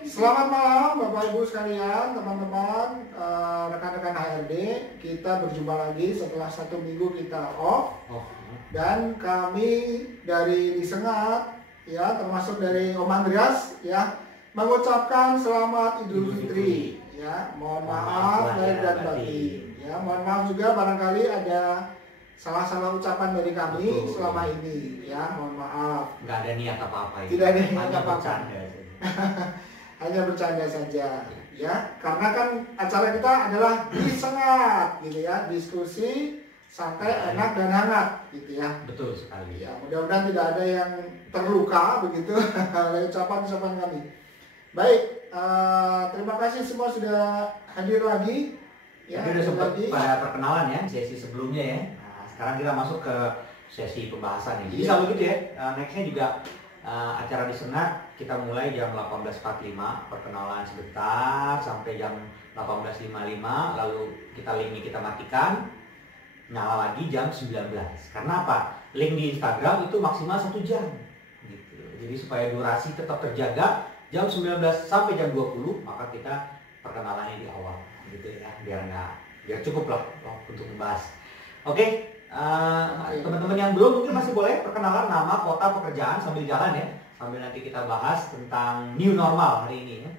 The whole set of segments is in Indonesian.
Selamat malam Bapak Ibu sekalian, teman-teman, rekan-rekan HRD. Kita berjumpa lagi setelah 1 minggu kita off. Dan kami dari Lisengat, ya, termasuk dari Om Andreas, ya, mengucapkan selamat Idul Fitri. Ya, mohon maaf lahir dan batin. Ya, mohon maaf juga barangkali ada salah-salah ucapan dari kami selama ini. Ya, mohon maaf. Nggak ada niat apa-apa. Tidak ada niat Hanya apa-apa. bercanda. Hanya bercanda saja, ya, karena kan acara kita adalah Lisengat, gitu ya, diskusi santai, enak dan hangat, gitu ya. Betul sekali. Ya, mudah-mudahan tidak ada yang terluka begitu oleh ucapan-ucapan kami. Baik, terima kasih semua sudah hadir lagi. Ya, Tadi udah sempat pada perkenalan ya sesi sebelumnya ya. Nah, sekarang kita masuk ke sesi pembahasan ini. Jadi selalu gitu ya. Nextnya juga acara di Senat kita mulai jam 18.45, perkenalan sebentar sampai jam 18.55, lalu link kita matikan, nyala lagi jam 19. Karena apa? Link di Instagram itu maksimal 1 jam gitu. Jadi supaya durasi tetap terjaga, jam 19 sampai jam 20 maka kita perkenalannya di awal gitu ya, biar cukup lah untuk membahas. Oke. Teman-teman yang belum mungkin masih boleh perkenalan nama, kota, pekerjaan sambil jalan ya, sambil nanti kita bahas tentang new normal hari ini ya,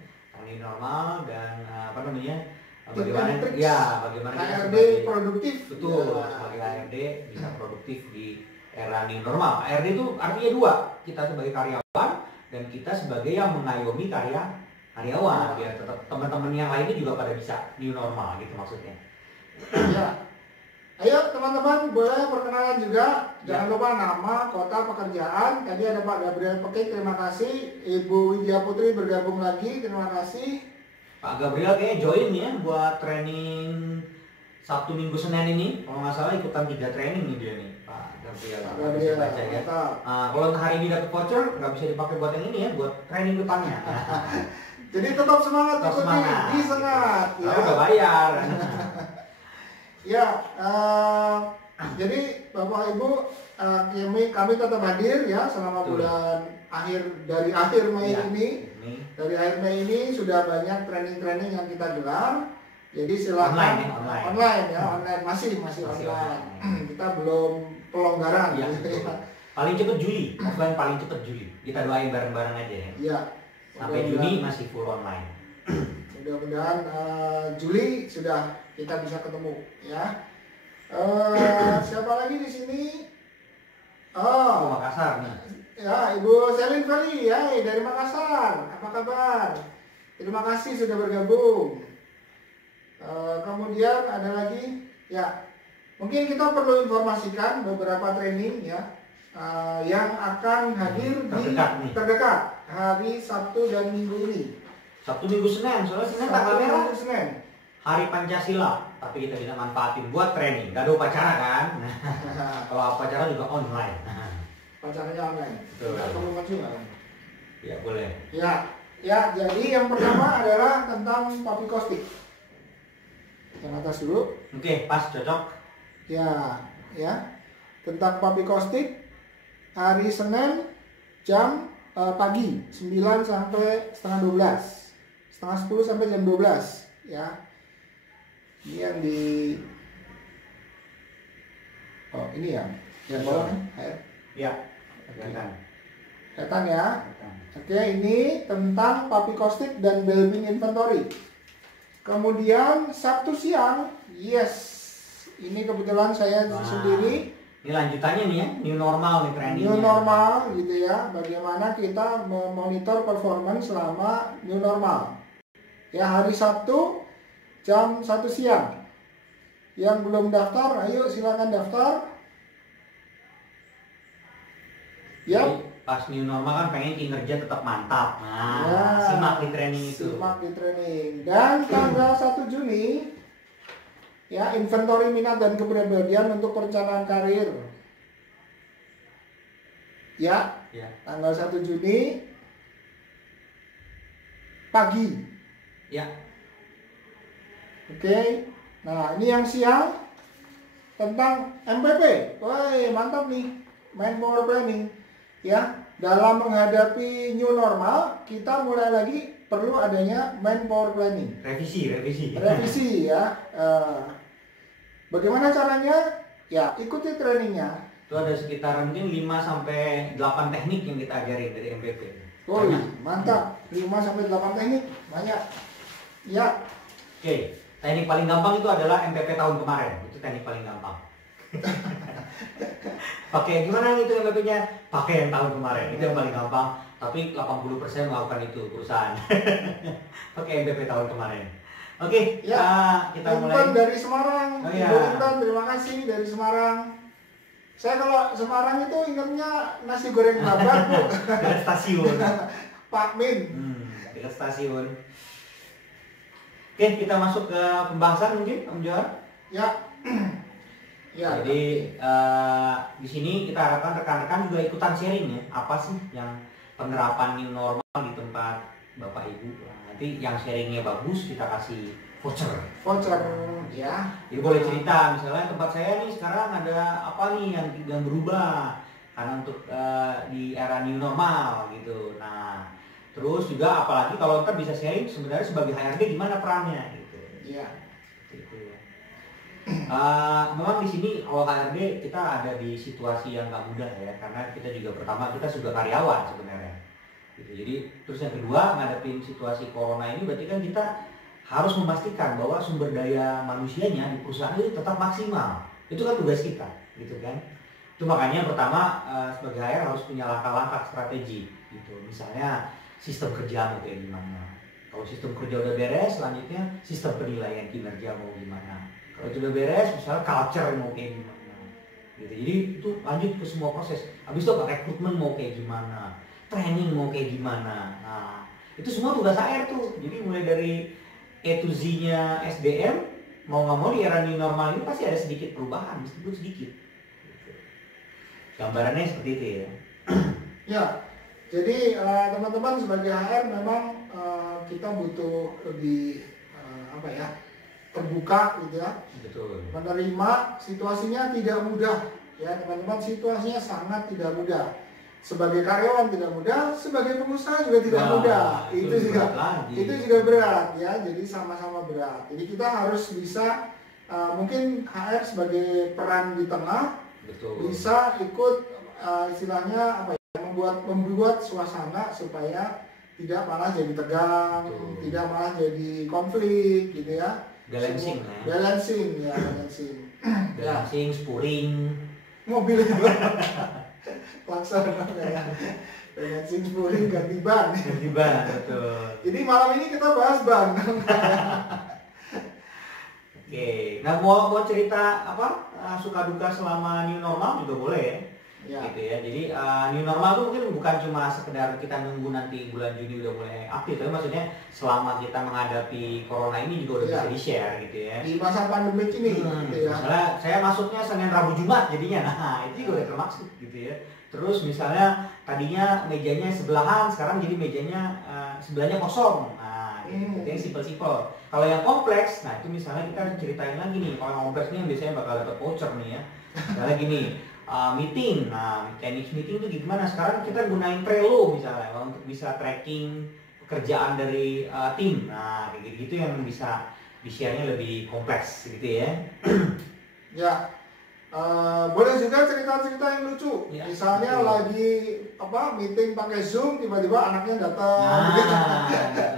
new normal dan bagaimana kita HRD produktif. Betul, sebagai HRD bisa produktif di era new normal. HRD itu artinya dua, kita sebagai karyawan dan kita sebagai yang mengayomi karyawan biar tetap teman-teman yang lainnya juga pada bisa new normal gitu maksudnya. Ya. Ayo teman-teman, boleh perkenalan juga. Jangan lupa nama, kota, pekerjaan. Tadi ada Pak Gabriel Pekik, terima kasih. Ibu Widya Putri bergabung lagi, terima kasih. Pak Gabriel kayaknya join ya buat training Sabtu Minggu Senin ini. Kalau nggak salah ikutan 3 training nih dia nih, Pak Gabriel. Pak Gabriel, baca ya. Kalau hari ini dapat voucher nggak bisa dipakai buat yang ini ya, buat training depannya. Jadi tetap semangat ikuti di Senat. Ya. Udah bayar. Ya, jadi Bapak Ibu, kami tetap hadir ya selama bulan dari akhir Mei ini. Dari akhir Mei ini sudah banyak training-training yang kita gelar. Jadi silakan online masih online. Kita belum pelonggaran. Ya, gitu ya. Paling cepat Juli, offline paling cepat Juli. Kita doain bareng-bareng aja ya. Iya. Sampai Juni masih full online. Mudah-mudahan Juli sudah kita bisa ketemu ya. Siapa lagi di sini? Makassar nih. Ya, Ibu Selin Feli ya dari Makassar. Apa kabar? Terima kasih sudah bergabung. Kemudian ada lagi ya. Mungkin kita perlu informasikan beberapa training ya yang akan hadir terdekat hari Sabtu dan Minggu ini. Sabtu Minggu Senin, soalnya Senin tanggal merah. Hari Pancasila, tapi kita bisa manfaatin buat training. Gak ada upacara kan? Kalau upacara juga online. Upacaranya online. Betul. Kamu maju nggak? Ya boleh. Ya. Jadi yang pertama adalah tentang Papi Kostik. Yang atas dulu. Oke, pas cocok. Ya. Tentang Papi Kostik hari Senin jam pagi 9 sampai setengah 12. Setengah 10 sampai jam 12 ya. Ini yang di ini ya. Yang bawah kan? Ya. Kelihatan ya. Oke, ini tentang Papi Kostik dan Building Inventory. Kemudian Sabtu siang, yes. Ini kebetulan saya sendiri. Ini lanjutannya nih ya, new normal nih trainingnya. New normal gitu ya. Bagaimana kita memonitor performance selama new normal. Ya, hari Sabtu jam 1 siang. Yang belum daftar, ayo silakan daftar. Ya. Jadi, pas new normal kan pengen kinerja tetap mantap. Nah, ya, simak di training itu. Simak di training. Dan tanggal 1 Juni ya, inventory minat dan kepribadian untuk perencanaan karir. Ya. Tanggal 1 Juni pagi. Ya. Oke. Nah, ini yang siang tentang MPP. Woi, mantap nih. Mind Power Planning. Ya, dalam menghadapi new normal, kita mulai lagi perlu adanya manpower planning. Revisi Ya. Bagaimana caranya? Ya, ikuti trainingnya. Itu ada sekitar mungkin 5 sampai 8 teknik yang kita ajarin dari MPP. Oh, mantap. 5 sampai 8 teknik, banyak. Ya. Oke, teknik paling gampang itu adalah MPP tahun kemarin. Itu teknik paling gampang. Pakai gimana itu MPP-nya? Pakai yang tahun kemarin. Itu yang paling gampang. Tapi 80% melakukan itu perusahaan. Pakai MPP tahun kemarin. Oke, ya. Kita mulai. Intan dari Semarang. Oh, ya. Intan, terima kasih dari Semarang. Saya kalau Semarang itu ingatnya nasi goreng babat, Bu. Dekat stasiun. Pak Min. Dekat stasiun. Oke, kita masuk ke pembahasan mungkin, Om Johar. Ya. Ya. Jadi di sini kita harapkan rekan-rekan juga ikutan sharing ya. Apa sih yang penerapan new normal di tempat Bapak Ibu? Nanti yang sharingnya bagus kita kasih voucher ya. Jadi boleh cerita misalnya tempat saya nih sekarang ada apa nih yang berubah karena untuk di era new normal gitu. Nah, terus juga apalagi kalau kita bisa sharing sebenarnya sebagai HRD gimana perannya gitu. Iya. Gitu ya. Memang di sini kalau HRD kita ada di situasi yang nggak mudah ya karena kita juga pertama kita juga karyawan sebenarnya. Gitu. Jadi terus yang kedua ngadepin situasi corona ini berarti kan kita harus memastikan bahwa sumber daya manusianya di perusahaan itu tetap maksimal. Itu kan tugas kita, gitu kan. Itu makanya pertama sebagai HR harus punya langkah-langkah strategi, gitu. Misalnya sistem kerja mau kayak gimana. Kalau sistem kerja udah beres, selanjutnya sistem penilaian kinerja mau gimana. Kalau itu udah beres, misalnya culture mau kayak gimana. Gitu. Jadi itu lanjut ke semua proses. Habis itu rekrutmen mau kayak gimana, training mau kayak gimana. Nah, itu semua tugas HR tuh. Jadi mulai dari A to Z-nya SDM, mau nggak mau di era new normal ini pasti ada sedikit perubahan, meskipun sedikit. Gambarannya seperti itu ya. Ya, jadi teman-teman sebagai HR memang kita butuh lebih terbuka gitu ya. Betul. Menerima situasinya tidak mudah ya teman-teman, situasinya sangat tidak mudah. Sebagai karyawan tidak mudah, sebagai pengusaha juga tidak mudah. Itu juga berat ya. Jadi sama-sama berat. Jadi kita harus bisa mungkin HR sebagai peran di tengah, betul, bisa ikut istilahnya membuat suasana supaya tidak malah jadi tegang, betul, tidak malah jadi konflik gitu ya. Balancing, balancing, spuring, mobil juga. Laksana ya. Balancing, spuring, ganti ban, betul. Jadi malam ini kita bahas ban. Oke, nah mau cerita apa suka duka selama new normal juga boleh ya. Gitu ya. Jadi new normal itu mungkin bukan cuma sekedar kita nunggu nanti bulan Juni udah mulai aktif, tapi maksudnya selama kita menghadapi corona ini juga udah bisa di-share gitu ya. Di masa pandemi ini gitu ya. Misalnya saya masuknya Senin Rabu Jumat jadinya, nah itu juga udah termaksud gitu ya. Terus misalnya tadinya mejanya sebelahan, sekarang jadi mejanya sebelahnya kosong. Nah, gitu. Itu yang simpel-simpel. Kalau yang kompleks, nah itu misalnya kita ceritain lagi nih. Kalau yang kompleks ini biasanya bakal dapat voucher nih ya. Misalnya gini, meeting. Nah, teknik meeting itu gimana? Sekarang kita gunain Trello misalnya untuk bisa tracking pekerjaan dari tim. Nah, kayak gitu yang bisa di-share-nya lebih kompleks gitu ya. Ya. Boleh juga cerita-cerita yang lucu. Ya, misalnya betul, lagi meeting pakai Zoom, tiba-tiba anaknya datang.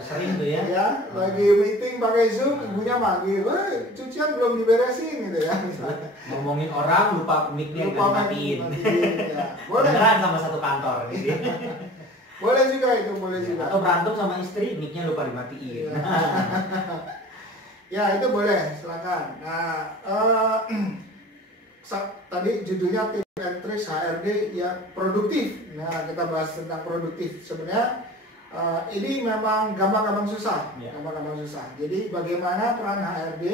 Sering tuh ya. Ya, lagi meeting pakai Zoom, ibunya manggil, cucian belum diberesin gitu ya. Misalnya. Ngomongin orang lupa mic-nya dimatiin. Ya. Boleh. Beneran sama satu kantor gitu. Boleh juga itu, boleh juga. Atau berantem sama istri, mic-nya lupa dimatiin. Ya, itu boleh, silakan. Nah, tadi judulnya Tim and Trace HRD yang produktif. Nah, kita bahas tentang produktif. Sebenarnya ini memang gampang-gampang susah. Gampang-gampang susah. Jadi bagaimana peran HRD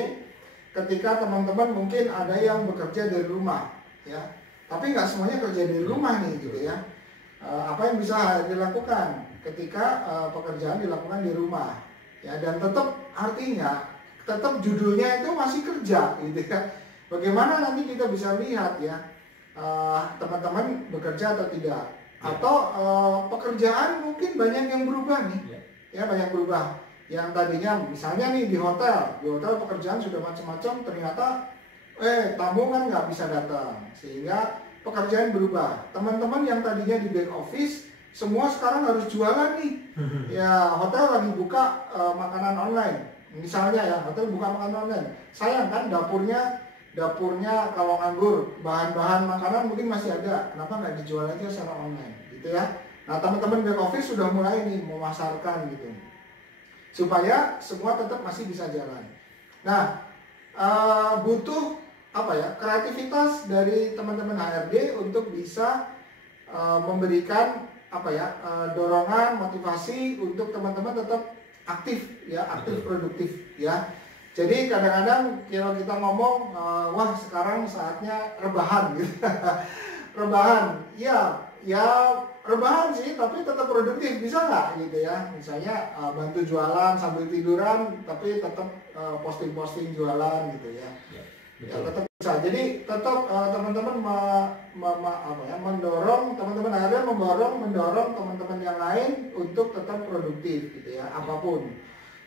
ketika teman-teman mungkin ada yang bekerja dari rumah, ya. Tapi nggak semuanya kerja dari rumah nih, gitu ya. Apa yang bisa HRD lakukan ketika pekerjaan dilakukan di rumah, ya. Dan tetap artinya, tetap judulnya itu masih kerja, gitu ya. Bagaimana nanti kita bisa lihat ya teman-teman bekerja atau tidak, atau pekerjaan mungkin banyak yang berubah nih, ya banyak berubah. Yang tadinya misalnya nih di hotel pekerjaan sudah macam-macam, ternyata tamu kan nggak bisa datang, sehingga pekerjaan berubah. Teman-teman yang tadinya di back office semua sekarang harus jualan nih. Ya hotel lagi buka makanan online, misalnya ya hotel buka makanan online. Sayang kan dapurnya kalau nganggur, bahan-bahan makanan mungkin masih ada, kenapa nggak dijual aja secara online gitu ya. Nah teman-teman back office sudah mulai nih memasarkan gitu, supaya semua tetap masih bisa jalan. Nah butuh apa ya, kreativitas dari teman-teman HRD untuk bisa memberikan apa ya, dorongan, motivasi untuk teman-teman tetap aktif ya, aktif produktif ya. Jadi kadang-kadang kalau kita ngomong wah sekarang saatnya rebahan gitu. Rebahan ya rebahan sih, tapi tetap produktif, bisa nggak gitu ya. Misalnya bantu jualan sambil tiduran tapi tetap posting-posting jualan gitu ya. Ya tetap bisa. Jadi tetap teman-teman mendorong teman-teman ada mendorong teman-teman yang lain untuk tetap produktif gitu ya, apapun.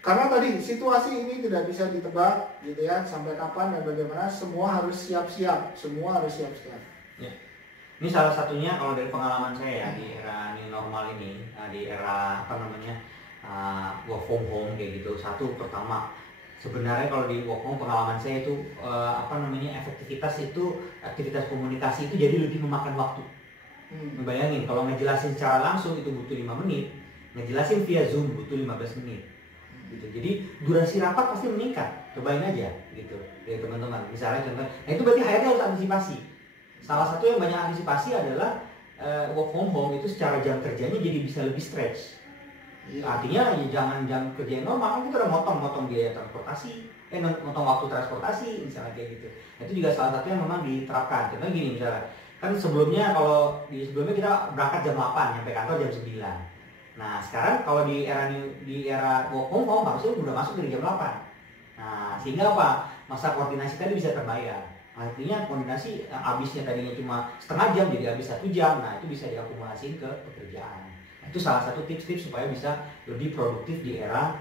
Karena tadi situasi ini tidak bisa ditebak gitu ya, sampai kapan dan bagaimana, semua harus siap-siap. Ya. Ini salah satunya kalau dari pengalaman saya ya, di era new normal ini, di era work from home kayak gitu. Satu, pertama sebenarnya kalau di work home pengalaman saya itu aktivitas komunikasi itu jadi lebih memakan waktu. Bayangin kalau ngejelasin secara langsung itu butuh 5 menit, ngejelasin via Zoom butuh 15 menit. Gitu. Jadi durasi rapat pasti meningkat. Cobain aja gitu dari teman-teman. Misalnya contoh, nah itu berarti HRD harus antisipasi. Salah satu yang banyak antisipasi adalah work from home itu secara jam kerjanya jadi bisa lebih stretch. Artinya ya jangan jam kerja yang normal, kan kita udah motong biaya transportasi, motong waktu transportasi misalnya kayak gitu. Nah, itu juga salah satu yang memang diterapkan. Contohnya gini misalnya, kan sebelumnya kita berangkat jam 8 sampai kantor jam 9. Nah sekarang kalau di era work from home harusnya udah masuk dari jam 8. Nah sehingga apa? Masa koordinasi tadi bisa terbayar. Artinya koordinasi habisnya tadinya cuma setengah jam jadi habis 1 jam. Nah itu bisa diakumulasiin ke pekerjaan. Nah, itu salah satu tips-tips supaya bisa lebih produktif di era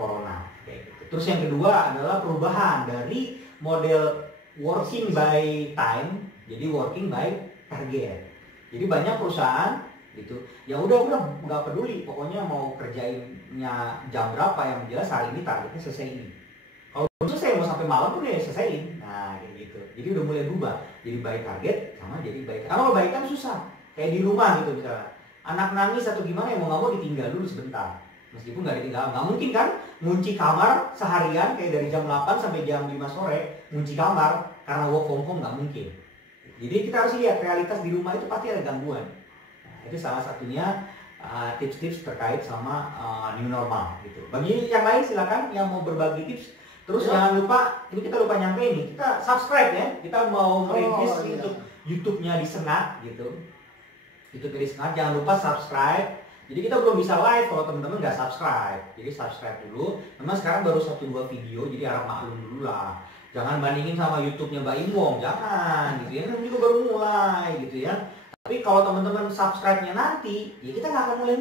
corona kayak gitu. Terus yang kedua adalah perubahan dari model working by time jadi working by target. Jadi banyak perusahaan gitu ya udah nggak peduli, pokoknya mau kerjainnya jam berapa, yang jelas hari ini targetnya selesai ini. Kalau selesai mau sampai malam pun ya selesaiin. Nah kayak gitu. Jadi udah mulai berubah jadi by target sama jadi by time. Karena kalau by time susah, kayak di rumah gitu misalnya anak nangis atau gimana, yang mau nggak mau ditinggal dulu sebentar. Meskipun nggak ditinggal, nggak mungkin kan ngunci kamar seharian kayak dari jam 8 sampai jam 5 sore ngunci kamar karena work from home, nggak mungkin. Jadi kita harus lihat realitas di rumah itu pasti ada gangguan. Itu salah satunya tips-tips terkait sama new normal gitu. Bagi yang lain silakan yang mau berbagi tips. Terus jangan lupa, ini kita lupa nyampe nih, kita subscribe ya. Kita mau merintis untuk YouTube-nya di Senat gitu. YouTube di Senat, jangan lupa subscribe. Jadi kita belum bisa live kalau teman-teman nggak subscribe. Jadi subscribe dulu. Memang sekarang baru 1-2 video, jadi harap maklum dulu lah. Jangan bandingin sama YouTube-nya Mbak Imwong, jangan gitu ya. Kan juga baru mulai gitu ya. Tapi kalau teman-teman subscribe-nya nanti, ya kita nggak akan mulai.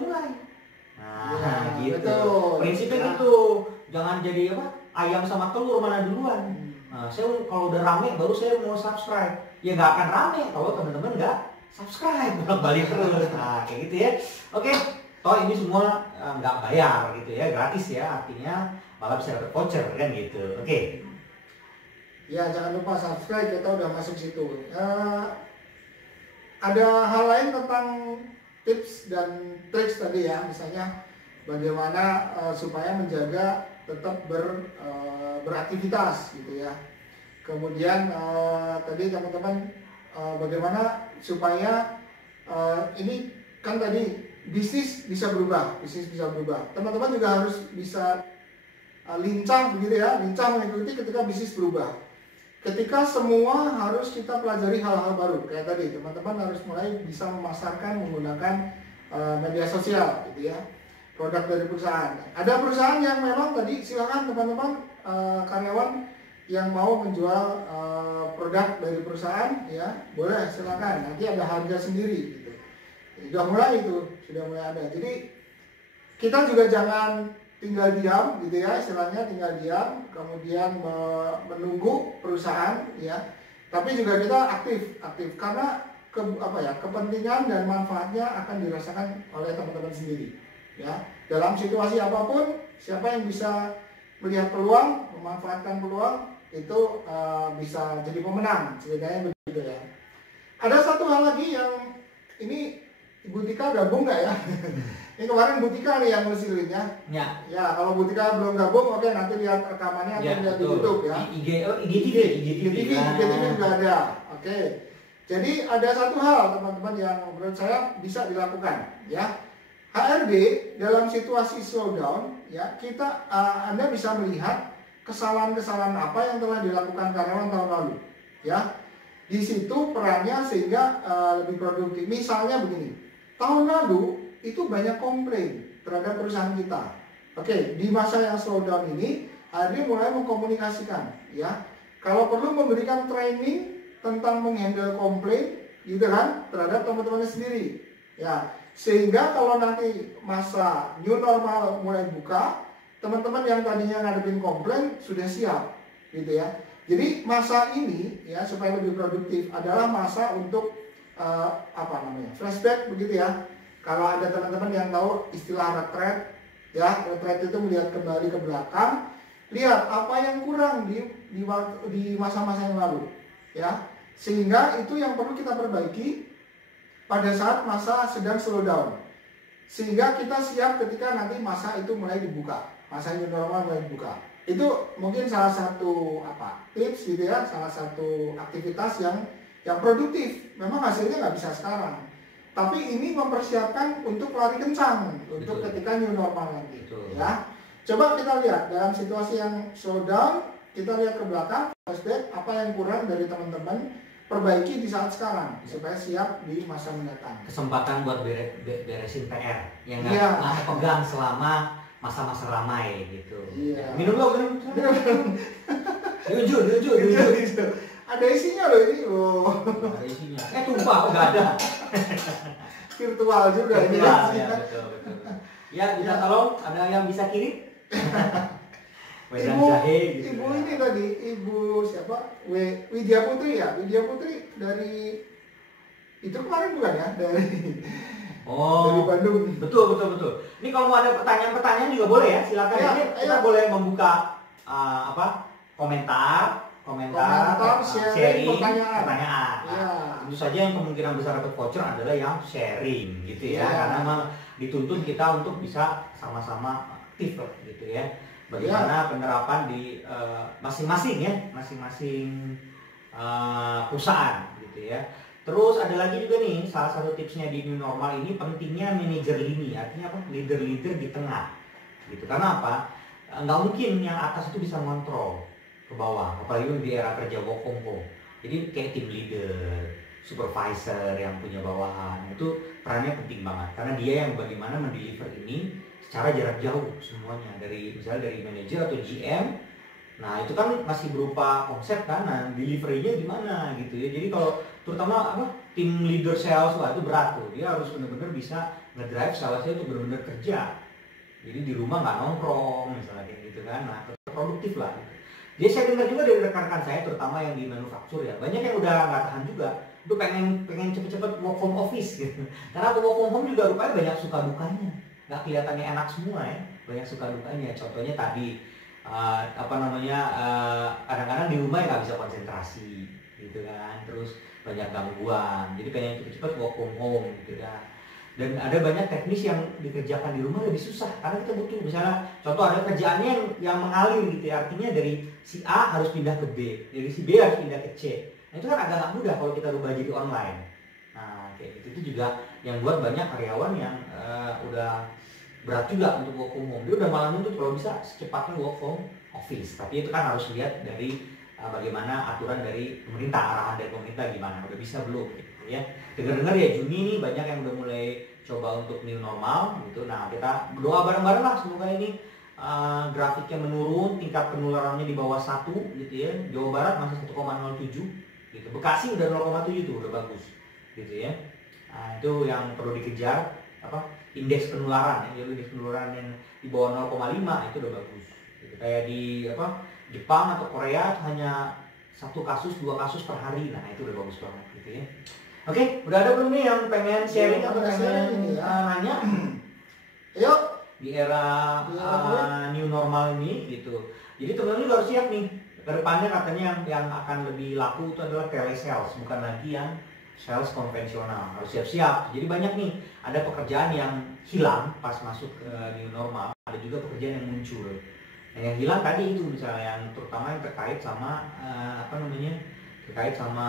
Nah, gitu. Betul. Prinsipnya gitu. Jangan jadi apa? Ayam sama telur mana duluan. Nah, saya kalau udah rame baru saya mau subscribe. Ya nggak akan rame kalau teman-teman nggak subscribe, balik terus. Nah, kayak gitu ya. Oke. Toh ini semua nggak bayar gitu ya, gratis ya. Artinya malah bisa dapat voucher kan gitu. Oke. Ya jangan lupa subscribe, kita udah masuk situ. Ada hal lain tentang tips dan trik tadi ya, misalnya bagaimana supaya menjaga tetap beraktivitas gitu ya. Kemudian tadi teman-teman bagaimana supaya ini kan tadi bisnis bisa berubah. Teman-teman juga harus bisa lincah begitu ya, lincah mengikuti ketika bisnis berubah. Ketika semua harus kita pelajari hal-hal baru, kayak tadi teman-teman harus mulai bisa memasarkan menggunakan media sosial gitu ya, produk dari perusahaan. Ada perusahaan yang memang tadi silakan teman-teman karyawan yang mau menjual produk dari perusahaan ya boleh silakan, nanti ada harga sendiri gitu. Sudah mulai ada. Jadi kita juga jangan tinggal diam gitu ya, istilahnya tinggal diam kemudian menunggu perusahaan ya, tapi juga kita aktif karena kepentingan dan manfaatnya akan dirasakan oleh teman-teman sendiri ya. Dalam situasi apapun, siapa yang bisa melihat peluang, memanfaatkan peluang itu bisa jadi pemenang, ceritanya begitu ya. Ada satu hal lagi yang ini Ibu Tika gabung nggak ya? Ini kemarin Bu Tika nih yang ngusilin ya. Ya, kalau Bu Tika belum gabung, oke nanti lihat rekamannya atau lihat di YouTube ya. IGTV juga ada. Oke. Jadi ada satu hal teman-teman yang menurut saya bisa dilakukan ya. HRD dalam situasi slowdown ya, Anda bisa melihat kesalahan-kesalahan apa yang telah dilakukan karyawan tahun lalu ya. Di situ perannya sehingga lebih produktif. Misalnya begini, tahun lalu itu banyak komplain terhadap perusahaan kita. Oke, di masa yang slowdown ini, HRD mulai mengkomunikasikan ya. Kalau perlu memberikan training tentang menghandle komplain gitu kan terhadap teman-temannya sendiri. Ya, sehingga kalau nanti masa new normal mulai buka, teman-teman yang tadinya ngadepin komplain sudah siap gitu ya. Jadi masa ini ya supaya lebih produktif adalah masa untuk flashback begitu ya. Kalau ada teman-teman yang tahu istilah retret ya, retret itu melihat kembali ke belakang, lihat apa yang kurang di masa-masa yang lalu ya, sehingga itu yang perlu kita perbaiki pada saat masa sedang slow down, sehingga kita siap ketika nanti masa itu mulai dibuka, masa new normal mulai dibuka. Itu mungkin salah satu tips gitu ya, salah satu aktivitas yang produktif. Memang hasilnya nggak bisa sekarang, tapi ini mempersiapkan untuk lari kencang untuk ketika new normal nanti. Ya, coba kita lihat dalam situasi yang slow down, kita lihat ke belakang, flashback apa yang kurang dari teman-teman, perbaiki di saat sekarang supaya siap di masa mendatang. Kesempatan buat beresin PR yang nggak pegang selama masa-masa ramai gitu. Iya. Minum lo, minum. Diunjuk. Ada isinya loh ini. Ada isinya. Tumpah, nggak ada. Virtual juga ini. Ya, betul. Ya, bisa tolong ada yang bisa kirim? Ibu ini tadi, Ibu siapa? Widya Putri ya? Widya Putri dari itu kemarin bukan ya? Dari Bandung. Betul. Ini kalau mau ada pertanyaan juga boleh ya, silakan. Kita boleh membuka komentar, sharing, pertanyaan. Ya. Tentu saja yang kemungkinan besar dapat voucher adalah yang sharing gitu ya, karena memang dituntut kita untuk bisa sama-sama aktif gitu ya. Bagaimana penerapan di masing-masing perusahaan gitu ya. Terus ada lagi juga nih, salah satu tipsnya di new normal ini pentingnya manajer lini, artinya apa? Leader-leader di tengah gitu. Karena apa? Nggak mungkin yang atas itu bisa ngontrol ke bawah, apalagi di era kerja work from home. Jadi kayak tim leader, supervisor yang punya bawahan, itu perannya penting banget. Karena dia yang bagaimana mendeliver ini secara jarak jauh semuanya, misalnya dari manajer atau GM. Nah itu kan masih berupa konsep kan, nah delivery-nya gimana gitu ya. Jadi kalau terutama tim leader sales itu berat tuh, dia harus benar-benar bisa ngedrive salesnya untuk benar-benar kerja. Jadi di rumah nggak nongkrong misalnya kayak gitu kan, nah produktif lah gitu. Jadi saya dengar juga dari rekan-rekan saya terutama yang di manufaktur ya, banyak yang udah nggak tahan juga, itu pengen cepet-cepet work from office gitu. Karena work from home juga rupanya banyak suka dukanya, nggak kelihatannya enak semua ya, banyak suka dukanya. Contohnya tadi kadang-kadang di rumah ya nggak bisa konsentrasi gitu kan, terus banyak gangguan, jadi pengen cepet-cepet work from home gitu kan. Dan ada banyak teknis yang dikerjakan di rumah lebih susah karena kita butuh, misalnya contoh ada kerjaannya yang mengalir gitu ya, artinya dari si A harus pindah ke B, dari si B harus pindah ke C. Nah itu kan agak nggak mudah kalau kita rubah jadi online. Nah kayak gitu itu juga yang buat banyak karyawan yang udah berat juga untuk work from home. Dia udah malah nuntut kalau bisa secepatnya work from office. Tapi itu kan harus lihat dari bagaimana aturan dari pemerintah, arahan dari pemerintah gimana, udah bisa belum gitu ya. Dengar-dengar ya Juni ini banyak yang udah mulai coba untuk new normal gitu. Nah kita berdoa bareng-bareng lah semoga ini grafiknya menurun, tingkat penularannya di bawah 1 gitu ya. Jawa Barat masih 1,07 gitu. Bekasi udah 0,7 tuh, udah bagus gitu ya. Nah, itu yang perlu dikejar. indeks penularan ya, indeks penularan yang di bawah 0,5 itu udah bagus. Gitu. Kayak di Jepang atau Korea hanya 1 kasus 2 kasus per hari, nah itu udah bagus banget gitu ya. Oke, udah ada belum nih yang pengen sharing atau pengen nanya? Yuk, di era new normal ini gitu. Jadi teman-teman juga harus siap nih. Kedepannya katanya yang akan lebih laku itu adalah telesales, bukan lagi yang sales konvensional. Harus siap-siap. Jadi banyak nih, ada pekerjaan yang hilang pas masuk ke new normal, ada juga pekerjaan yang muncul. Nah, yang hilang tadi itu misalnya yang terutama yang terkait sama terkait sama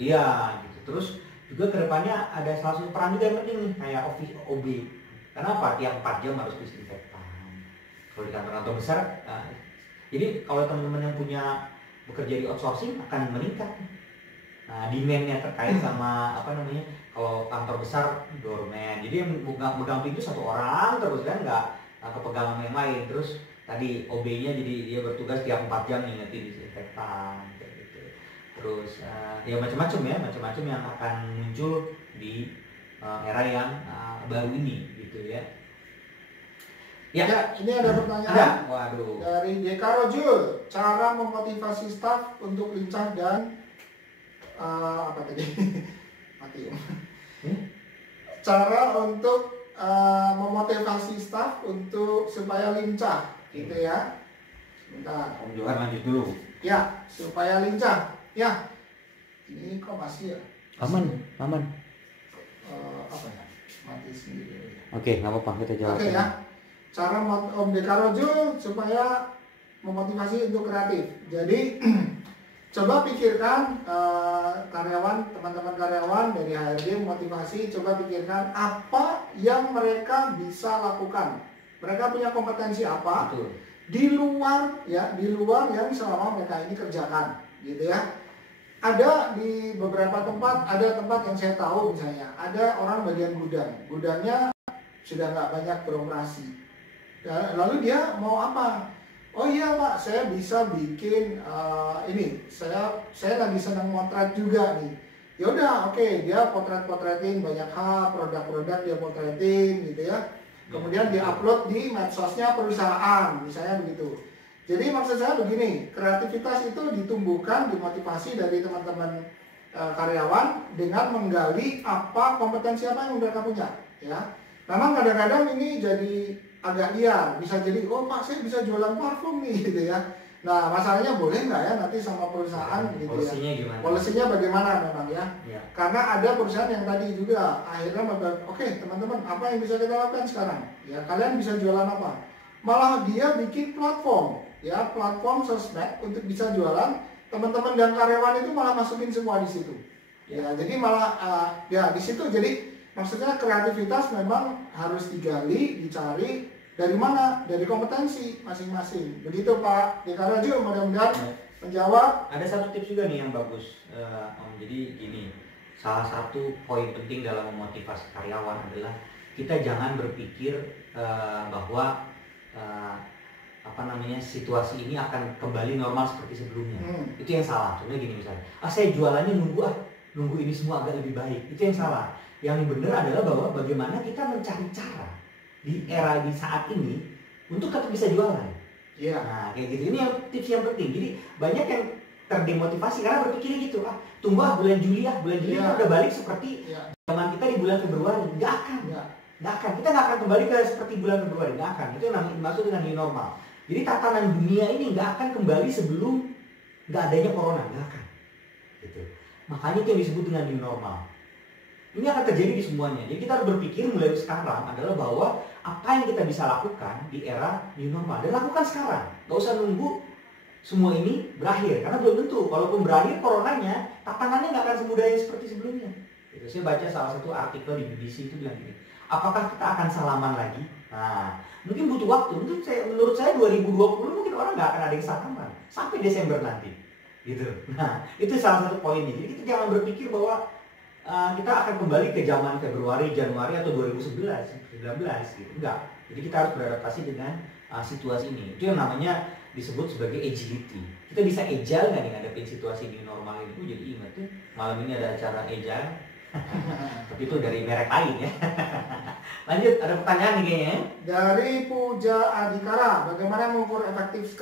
iya gitu. Terus juga kedepannya ada salah satu peran juga yang penting nih, kayak office OB. Kenapa? Tiap 4 jam harus disinfektan. Kalau di kantor-kantor besar, jadi kalau teman-teman yang punya bekerja di outsourcing akan meningkat. Nah, demand-nya terkait sama kalau kantor besar doorman. Jadi yang megang pintu 1 orang terus kan nggak kepegang sama yang lain. Terus tadi OB-nya jadi dia bertugas tiap 4 jam nih nanti disinfektan kayak gitu. Terus ya macam-macam yang akan muncul di era yang baru ini gitu ya. Ya, ini ada pertanyaan Waduh. dari Deka Rojul. Cara memotivasi staf untuk lincah dan apa tadi? Mati. Cara untuk memotivasi staf untuk supaya lincah, gitu ya. Bentar. Om Johan lanjut dulu. Ya, supaya lincah. Ya. Ini kok masih ya? Aman. Apa ya? Mati sendiri. Oke, nggak apa-apa, kita jawab. Oke ya. Cara Om Deka Rojul supaya memotivasi untuk kreatif. Jadi coba pikirkan teman-teman karyawan dari HRD motivasi, coba pikirkan apa yang mereka bisa lakukan. Mereka punya kompetensi apa? Betul. Di luar yang selama mereka ini kerjakan, gitu ya. Ada di beberapa tempat, ada tempat yang saya tahu misalnya, ada orang bagian gudangnya sudah nggak banyak beroperasi. Ya, lalu dia mau apa? Oh iya Pak, saya bisa bikin ini. Saya lagi senang motret juga nih. Ya udah, oke, dia potretin banyak hal, produk-produk dia potretin gitu ya. Kemudian dia upload di medsosnya perusahaan, misalnya begitu. Jadi maksud saya begini, kreativitas itu ditumbuhkan, dimotivasi dari teman-teman karyawan dengan menggali kompetensi apa yang mereka punya, ya. Memang kadang-kadang ini jadi agak liar, bisa jadi, oh Pak saya bisa jualan parfum nih gitu ya. Nah masalahnya boleh nggak ya nanti sama perusahaan gitu polisinya ya. Gimana? Polisinya bagaimana memang ya. Karena ada perusahaan yang tadi juga akhirnya oke, teman-teman apa yang bisa kita lakukan sekarang? Ya kalian bisa jualan apa? Malah dia bikin platform, ya platform sosmed untuk bisa jualan. Teman-teman dan karyawan itu malah masukin semua di situ. Ya jadi malah ya di situ jadi maksudnya kreativitas memang harus digali, dicari dari mana? Dari kompetensi masing-masing. Begitu Pak Deka Rojul, mudah-mudahan menjawab. Ada satu tips juga nih yang bagus, Om. Jadi gini, salah satu poin penting dalam memotivasi karyawan adalah kita jangan berpikir bahwa situasi ini akan kembali normal seperti sebelumnya. Itu yang salah. Contohnya gini misalnya, saya jualannya nunggu ini semua agak lebih baik. Itu yang salah. Yang benar adalah bahwa bagaimana kita mencari cara di era di saat ini untuk tetap bisa jualan. Nah kayak gitu, ini yang tips yang penting. Jadi banyak yang terdemotivasi karena berpikir gitu, tunggu bulan Juli kita udah balik seperti zaman kita di bulan Februari. Nggak akan. Kita nggak akan kembali ke seperti bulan Februari, nggak akan. Itu yang dimaksud dengan new normal. Jadi tatanan dunia ini nggak akan kembali sebelum nggak adanya corona, nggak akan. Gitu. Makanya itu yang disebut dengan new normal. Ini akan terjadi di semuanya. Jadi kita harus berpikir mulai sekarang adalah bahwa apa yang kita bisa lakukan di era new normal, dan lakukan sekarang. Gak usah nunggu semua ini berakhir, karena belum tentu. Kalaupun berakhir coronanya, tantangannya nggak akan semudah yang seperti sebelumnya. Gitu. Saya baca salah satu artikel di BBC itu bilang gini, apakah kita akan salaman lagi? Nah, mungkin butuh waktu. Menurut saya 2020 mungkin orang nggak akan ada yang salaman sampai Desember nanti. Gitu. Nah, itu salah satu poinnya. Jadi kita jangan berpikir bahwa kita akan kembali ke zaman Februari, Januari atau 2019 gitu. Enggak. Jadi kita harus beradaptasi dengan situasi ini. Itu yang namanya disebut sebagai agility. Kita bisa agile nggak nih ngadepin situasi new normal ini? Jadi ingat tuh malam ini ada acara agile Tapi itu dari merek lain ya. Lanjut, ada pertanyaan nih kayaknya. Dari Puja Adikara, bagaimana mengukur efektivitas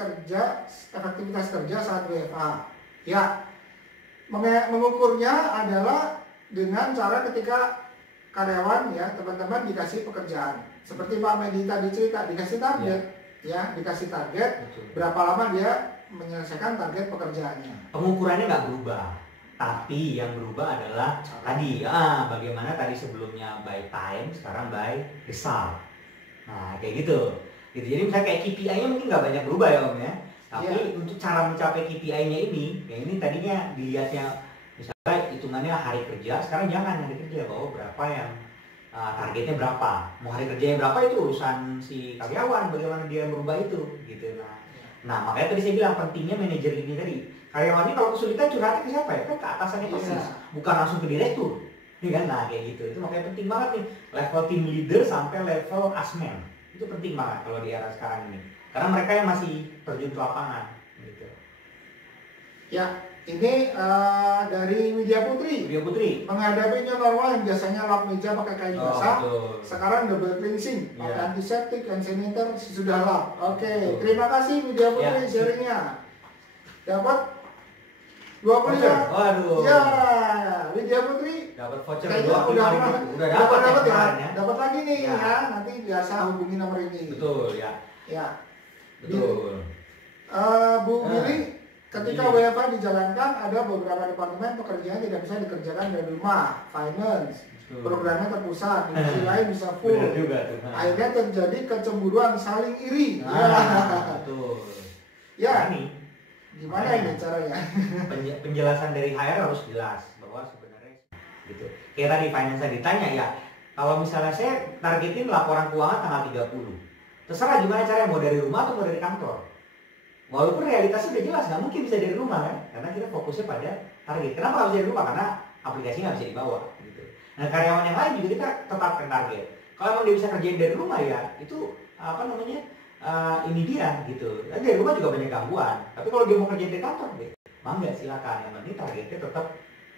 kerja saat WFA? Ya, mengukurnya adalah dengan cara ketika karyawan ya teman-teman dikasih pekerjaan. Seperti Pak Medi tadi cerita, dikasih target, ya dikasih target. Betul. Berapa lama dia menyelesaikan target pekerjaannya. Pengukurannya nggak berubah, tapi yang berubah adalah tadi bagaimana tadi sebelumnya by time, sekarang by result. Nah kayak gitu. Jadi misalnya kayak KPI-nya mungkin nggak banyak berubah ya Om ya, tapi untuk cara mencapai KPI-nya ini, yang ini tadinya dilihatnya misalnya hitungannya hari kerja, sekarang jangan hari kerja, bahwa berapa yang targetnya berapa, mau hari kerjanya berapa itu urusan si karyawan, bagaimana dia merubah itu gitu. Nah makanya tadi saya bilang pentingnya manajer ini tadi. Karyawan ini kalau kesulitan curhatnya ke siapa ya? Kan ke atasannya persis, bukan langsung ke direktur. Kan? Nah kayak gitu, itu makanya penting banget nih. Level team leader sampai level asmen. Itu penting banget kalau di era sekarang ini. Karena mereka yang masih terjun ke lapangan gitu. Ya, ini dari Widya Putri. Widya Putri. Menghadapi new normal yang biasanya lap meja pakai kain basah, sekarang double cleansing, pakai antiseptik, hand sanitizer sudah lap. Oke, terima kasih Widya Putri sharingnya. Dapat 25. Waduh. Ya, Widya Putri. Dapat voucher kayaknya 25.000. udah dapat ya. Dapat lagi nih ya. Nanti biasa hubungi nomor ini. Betul ya. Ya. Betul. Bu Billy, ketika WFH dijalankan ada beberapa departemen pekerjaan tidak bisa dikerjakan dari rumah, finance, programnya terpusat, di sisi lain bisa full. Akhirnya terjadi kecemburuan saling iri. Betul. Ya. Gimana ini caranya? Penjelasan dari HR harus jelas bahwa sebenarnya gitu. Kayak tadi finance ditanya ya, kalau misalnya saya targetin laporan keuangan tanggal 30. Terserah gimana caranya, mau dari rumah atau mau dari kantor. Walaupun realitasnya udah jelas, nggak mungkin bisa dari rumah kan, karena kita fokusnya pada target. Kenapa harus dari rumah? Karena aplikasi nggak bisa dibawa gitu. Nah karyawan yang lain juga kita tetapkan target. Kalau emang dia bisa kerjain dari rumah ya, itu apa namanya, ini dia gitu. Dari rumah juga banyak gangguan. Tapi kalau dia mau kerjain di kantor, mangga silakan. Yang penting targetnya tetap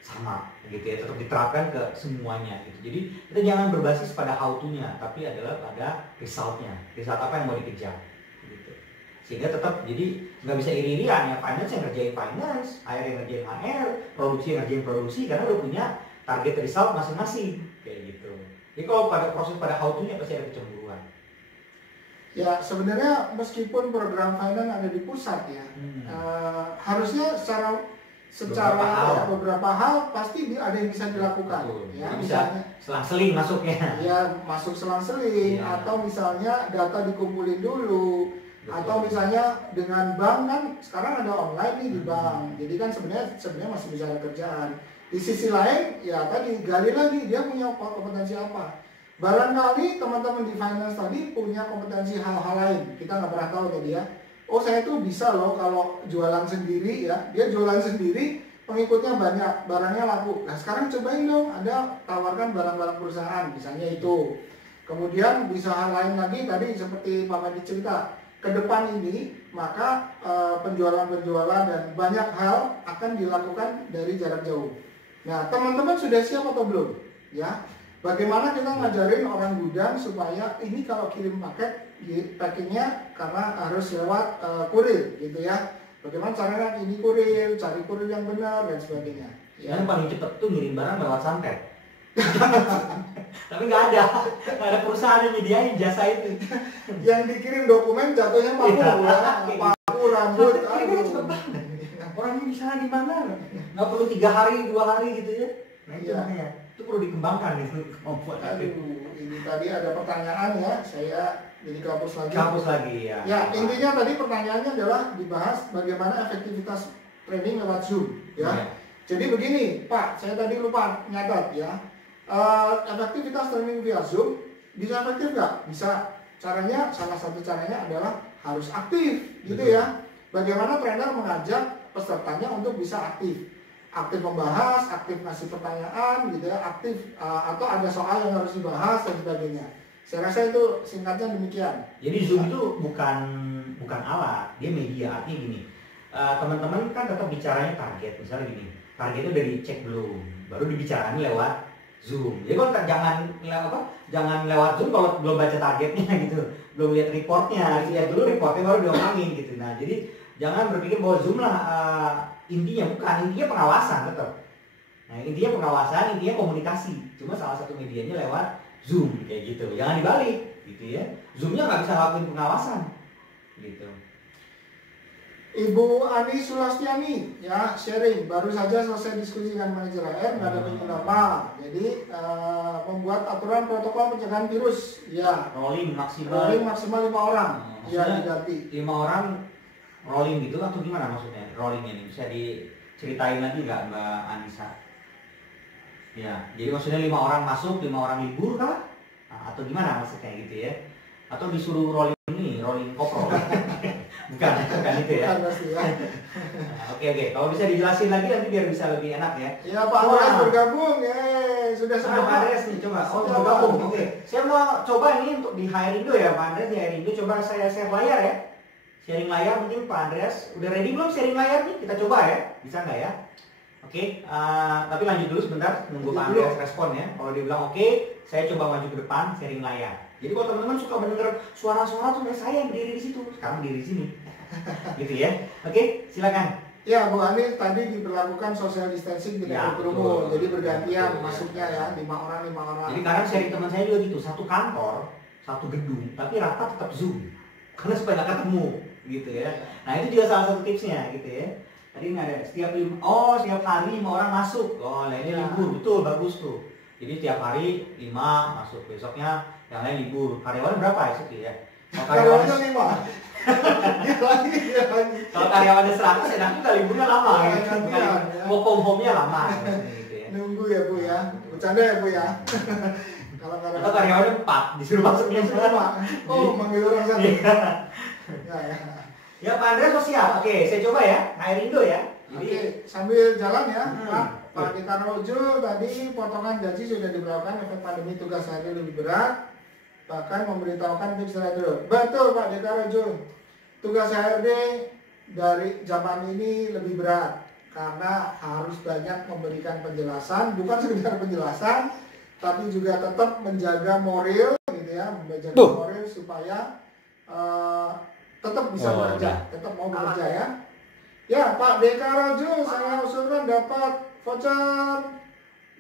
sama gitu ya, tetap diterapkan ke semuanya gitu. Jadi kita jangan berbasis pada how to-nya, tapi adalah pada result-nya. Result apa yang mau dikejar gitu. Sehingga tetap jadi nggak bisa iri-irian ya, finance yang ngerjain finance, HR yang ngerjain HR, produksi yang ngerjain produksi, karena udah punya target result masing-masing kayak gitu. Jadi kalau pada proses pada how to-nya pasti ada kecemburuan. Ya sebenarnya meskipun program finance ada di pusat ya, harusnya secara beberapa hal pasti ada yang bisa dilakukan. Ya, misalnya selang-seling masuknya. Ya masuk selang-seling atau misalnya data dikumpulin dulu. Betul. Atau misalnya dengan bank kan sekarang ada online nih di bank, jadi kan sebenarnya masih bisa ada kerjaan. Di sisi lain ya tadi gali lagi dia punya kompetensi apa. Barangkali teman-teman di finance tadi punya kompetensi hal-hal lain, kita nggak pernah tahu tadi ya. Oh saya tuh bisa loh kalau jualan sendiri ya, dia jualan sendiri, pengikutnya banyak, barangnya laku. Nah sekarang cobain dong, Anda tawarkan barang-barang perusahaan, misalnya itu. Kemudian bisa hal lain lagi tadi seperti Pak Madi cerita, ke depan ini maka penjualan-penjualan dan banyak hal akan dilakukan dari jarak jauh. Nah teman-teman sudah siap atau belum? Ya, bagaimana kita ngajarin orang gudang supaya ini kalau kirim paket packingnya karena harus lewat kurir gitu ya. Bagaimana caranya ini kurir, cari kurir yang benar dan sebagainya. Ya. Yang paling cepat tuh ngirim barang lewat santet. Tapi nggak ada perusahaan yang nyediain jasa itu. Yang dikirim dokumen jatuhnya paku, rambut. Orangnya di sana di mana? Nggak perlu 3 hari, 2 hari gitu ya. Nah itu namanya. Itu perlu dikembangkan itu kemampuan. Ini tadi ada pertanyaan ya, saya jadi kapus lagi ya. Ya intinya tadi pertanyaannya adalah dibahas bagaimana efektivitas training lewat Zoom ya. Jadi begini Pak, saya tadi lupa nyatat ya. Efektivitas training via Zoom bisa efektif nggak? Bisa. Caranya, salah satu caranya adalah harus aktif gitu ya. Bagaimana trainer mengajak pesertanya untuk bisa aktif membahas, aktif ngasih pertanyaan gitu ya, aktif atau ada soal yang harus dibahas dan sebagainya. Saya rasa itu singkatnya demikian. Jadi Zoom itu bukan alat, dia media. Artinya gini, teman-teman kan tetap bicaranya target, misalnya gini, targetnya udah dicek belum, baru dibicarain lewat Zoom. Jadi kan jangan lewat Zoom kalau belum baca targetnya gitu, belum lihat reportnya, lihat dulu reportnya baru diomongin gitu. Nah jadi jangan berpikir bahwa Zoom lah intinya, bukan, intinya pengawasan tetap. Nah intinya pengawasan, intinya komunikasi. Cuma salah satu medianya lewat Zoom kayak gitu. Jangan dibalik gitu ya. Zoomnya nggak bisa ngelakuin pengawasan gitu. Ibu Ani Sulastiani ya sharing, baru saja selesai diskusi dengan manajer HR, nggak ada minggu normal, jadi membuat aturan protokol pencegahan virus ya, rolling maksimal 5 orang ya diganti 5 orang rolling gitu atau gimana maksudnya rollingnya nih, bisa diceritain lagi nggak Mbak Anissa? Ya jadi maksudnya 5 orang masuk 5 orang libur kah? Atau gimana maksudnya gitu ya, atau disuruh rolling koprol? bukan itu ya. Oke, kalau bisa dijelasin lagi nanti biar bisa lebih enak ya. Ya Pak Andreas bergabung ya, sudah semua. Pak Andreas nih coba, bergabung. Oke. Saya mau coba ini untuk di HR Indo ya Pak Andreas, di HR Indo coba saya share layar ya. Sharing layar mungkin Pak Andreas, udah ready belum sharing layar nih? Kita coba ya, bisa nggak ya? Oke, tapi lanjut dulu sebentar, nunggu Pak Andreas respon ya. Kalau dia bilang oke, saya coba maju ke depan sharing layar. Jadi kalau teman-teman suka mendengar suara-suara tuh saya yang berdiri di situ, sekarang berdiri di sini, gitu ya. Oke, silakan. Ya Bu Ani, tadi diberlakukan social distancing tidak berkerumun, jadi bergantian masuknya ya 5 orang. Jadi kadang sharing teman saya juga gitu, satu kantor, satu gedung, tapi rapat tetap Zoom, karena supaya nggak ketemu, gitu ya. Nah itu juga salah satu tipsnya, gitu ya. Tadi nggak ada setiap hari 5 orang masuk, ini libur, betul, bagus tuh. Jadi tiap hari 5 masuk, besoknya yang lain libur. Karyawan berapa ya sih ya? Karyawannya 5. Kalau karyawannya 100 enak juga liburnya lama gitu. Work home-nya lama gitu ya. Nunggu ya Bu ya. Bercanda ya Bu ya. Kalau karyawannya 4 disuruh masuknya semua. Oh, manggil orang satu. Ya Pak Andreas siap. Oke, saya coba ya. HR Indo ya. Oke, sambil jalan ya. Pak Dekarwojo tadi potongan gaji sudah diberlakukan, efek pandemi tugas hari lebih berat, bahkan memberitahukan tips radio. Betul Pak Dekarwojo, tugas HRD dari zaman ini lebih berat karena harus banyak memberikan penjelasan, bukan sekedar penjelasan, tapi juga tetap menjaga moral gitu ya, menjaga moral supaya tetap bisa bekerja, tetap mau bekerja ya. Ya Pak Dekarwojo, saya usulkan dapat voucher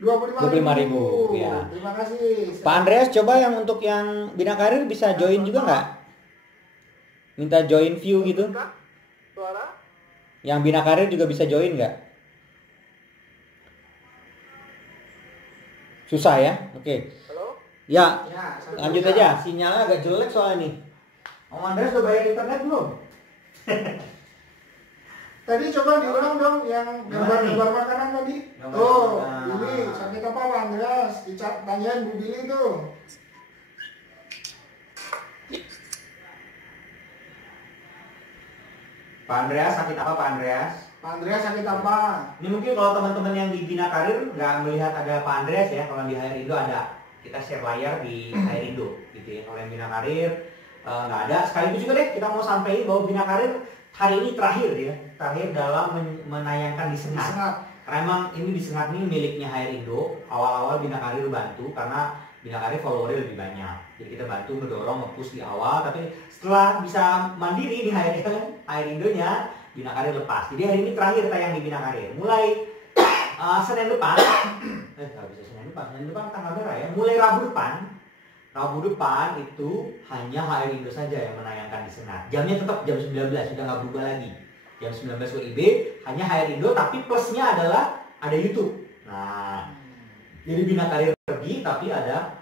25.000 ya. Terima kasih. Pak Andreas coba yang untuk yang Bina Karir bisa join juga nggak? Minta join view gitu. Suara? Yang Bina Karir juga bisa join nggak? Susah ya? Oke. Halo? Ya, lanjut aja. Sinyalnya agak jelek soalnya nih. Om Andreas udah bayar internet belum? Tadi coba diulang dong yang gambar makanan tadi. Tuh, Billy, sakit apa Pak Andreas? Tanyain Bu Billy tuh. Pak Andreas sakit apa Pak Andreas? Pak Andreas sakit apa? Ini mungkin kalau teman-teman yang di Bina Karir nggak melihat ada Pak Andreas ya, kalau di HR Indo ada. Kita share layar di HR Indo gitu ya. Kalau yang Bina Karir nggak ada. Sekaligus juga deh kita mau sampaikan bahwa Bina Karir hari ini terakhir dalam menayangkan di Sengat. Karena emang ini di Sengat ini miliknya HR Indo. Awal-awal Bina Karir bantu karena Bina Karir followernya lebih banyak. Jadi kita bantu mendorong, nge-push di awal. Tapi setelah bisa mandiri di HR Indonya, Bina Karir lepas. Jadi hari ini terakhir tayang di Bina Karir. Mulai Senin depan, nggak bisa Senin depan tanggal merah ya. Mulai Rabu depan itu hanya HR Indo saja yang menayangkan di Senat. Jamnya tetap jam 19, sudah nggak berubah lagi. Jam 19 WIB, hanya HR Indo, tapi plusnya adalah ada YouTube. Nah, jadi Bina Karir pergi, tapi ada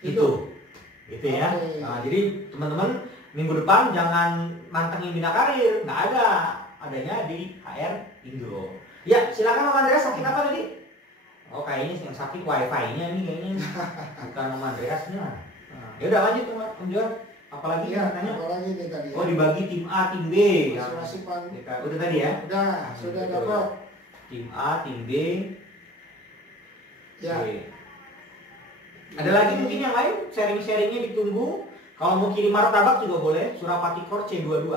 itu. Gitu ya. Nah, jadi teman-teman minggu depan jangan mantengin Bina Karir, nggak ada. Adanya di HR Indo. Ya, silakan Om Andreas, sakit apa tadi? Oh kayaknya yang sakit wifi-nya nih kayaknya bukan Om Andreasnya. Nah, ya udah lanjut Om John. Apalagi ya, tanya? apalagi nih tadi. Oh dibagi tim A, tim B. Udah tadi ya? Sudah dapat. Tim A, tim B. Ya. B. Ada lagi mungkin yang lain sharing-sharingnya ditunggu. Kalau mau kirim martabak juga boleh. Surapati Core C22.